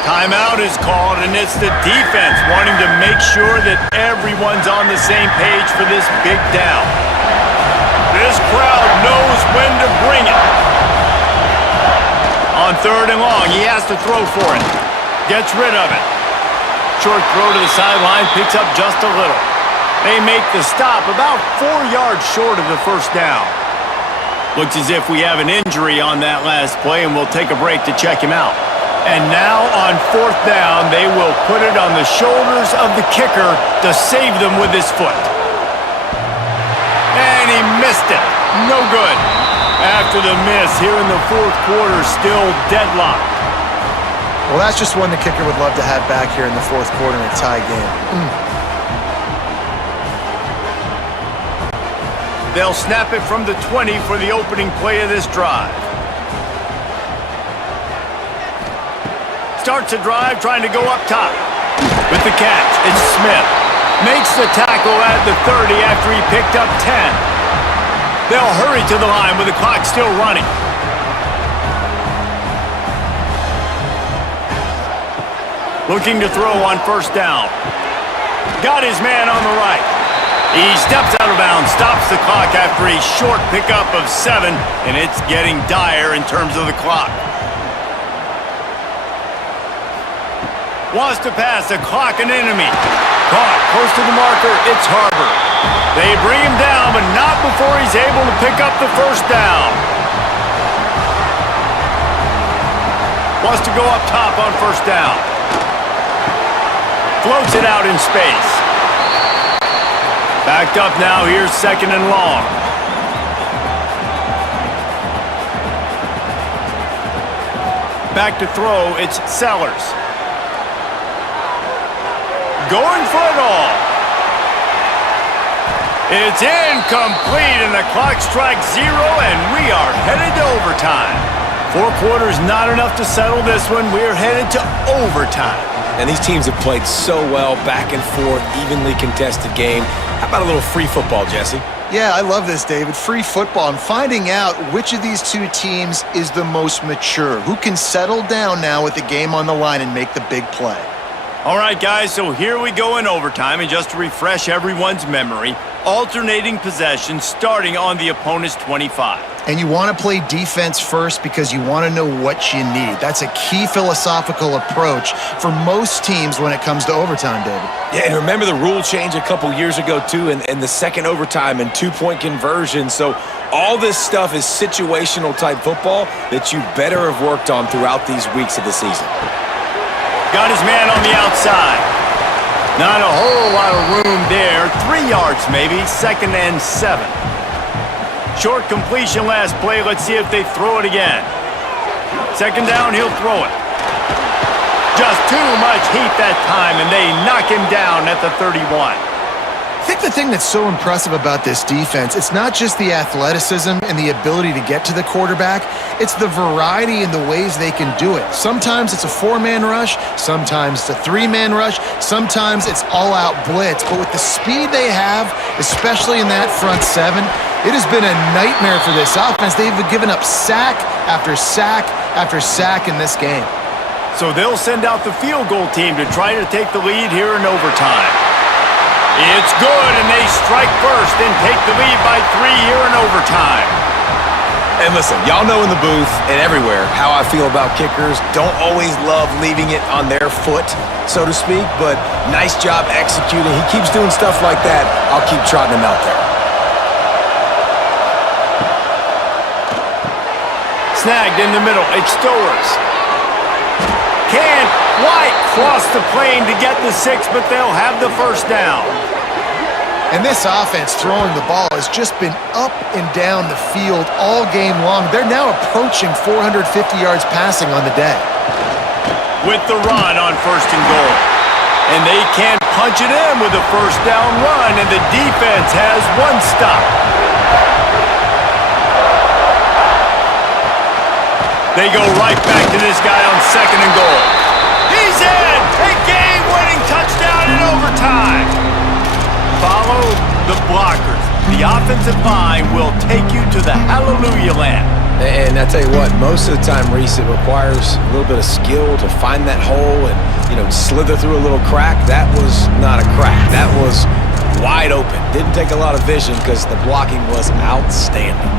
Timeout is called, and it's the defense wanting to make sure that everyone's on the same page for this big down. This crowd knows when to bring it. On 3rd and long, he has to throw for it. Gets rid of it. Short throw to the sideline, picks up just a little. They make the stop about 4 yards short of the first down. Looks as if we have an injury on that last play, and we'll take a break to check him out. And now on 4th down, they will put it on the shoulders of the kicker to save them with his foot. And he missed it. No good. After the miss here in the 4th quarter, still deadlocked. Well, that's just one the kicker would love to have back here in the 4th quarter in a tie game. They'll snap it from the 20 for the opening play of this drive. Starts a drive trying to go up top. With the catch, it's Smith. Makes the tackle at the 30 after he picked up 10. They'll hurry to the line with the clock still running. Looking to throw on 1st down. Got his man on the right. He steps out of bounds, stops the clock after a short pickup of 7, and it's getting dire in terms of the clock. Wants to pass, the clock an enemy. Caught, close to the marker, it's Harbor. They bring him down, but not before he's able to pick up the first down. Wants to go up top on 1st down. Floats it out in space. Backed up now, here's 2nd and long. Back to throw, it's Sellers. Going for it all. It's incomplete, and the clock strikes 0, and we are headed to overtime. 4 quarters not enough to settle this one. We're headed to overtime. And these teams have played so well, back and forth, evenly contested game. How about a little free football, Jesse? Yeah, I love this, David. Free football and finding out which of these two teams is the most mature, who can settle down now with the game on the line and make the big play. All right, guys, so here we go in overtime, and just to refresh everyone's memory, alternating possession starting on the opponent's 25. And you want to play defense first because you want to know what you need. That's a key philosophical approach for most teams when it comes to overtime, David. Yeah, and remember the rule change a couple years ago, too, and the second overtime and two-point conversion. So all this stuff is situational type football that you better have worked on throughout these weeks of the season. Got his man on the outside. Not a whole lot of room there. 3 yards maybe, 2nd and 7. Short completion last play. Let's see if they throw it again. 2nd down, he'll throw it. Just too much heat that time, and they knock him down at the 31. I think the thing that's so impressive about this defense, it's not just the athleticism and the ability to get to the quarterback, it's the variety in the ways they can do it. Sometimes it's a 4-man rush, sometimes it's a 3-man rush, sometimes it's all-out blitz. But with the speed they have, especially in that front 7, it has been a nightmare for this offense. They've given up sack after sack after sack in this game. So they'll send out the field goal team to try to take the lead here in overtime. It's good, and they strike first and take the lead by 3 here in overtime. And listen, y'all know in the booth and everywhere how I feel about kickers. Don't always love leaving it on their foot, so to speak, but nice job executing. He keeps doing stuff like that. I'll keep trotting him out there. Snagged in the middle. It's Stowers. Can't quite cross the plane to get the 6, but they'll have the first down. And this offense throwing the ball has just been up and down the field all game long. They're now approaching 450 yards passing on the day. With the run on 1st and goal. And they can't punch it in with a first down run, and the defense has 1 stop. They go right back to this guy on 2nd and goal. He's in! A game-winning touchdown in overtime. Follow the blockers. The offensive line will take you to the hallelujah land. And I tell you what, most of the time, Reese, it requires a little bit of skill to find that hole and, slither through a little crack. That was not a crack. That was wide open. Didn't take a lot of vision because the blocking was outstanding.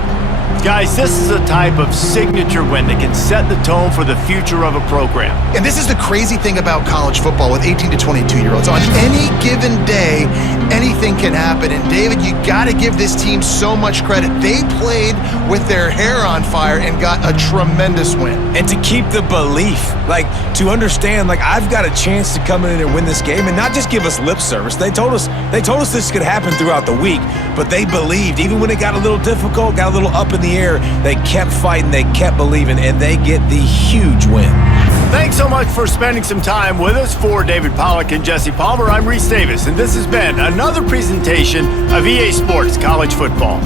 Guys, this is a type of signature win that can set the tone for the future of a program. And this is the crazy thing about college football with 18 to 22-year-olds. On any given day, anything can happen. And David, you got to give this team so much credit. They played with their hair on fire and got a tremendous win. And to keep the belief, to understand, I've got a chance to come in and win this game and not just give us lip service. They told us this could happen throughout the week, but they believed. Even when it got a little difficult, got a little up in the air, they kept fighting, they kept believing, and they get the huge win. Thanks so much for spending some time with us. For David Pollack and Jesse Palmer, I'm Reese Davis, and this has been another presentation of EA Sports College Football.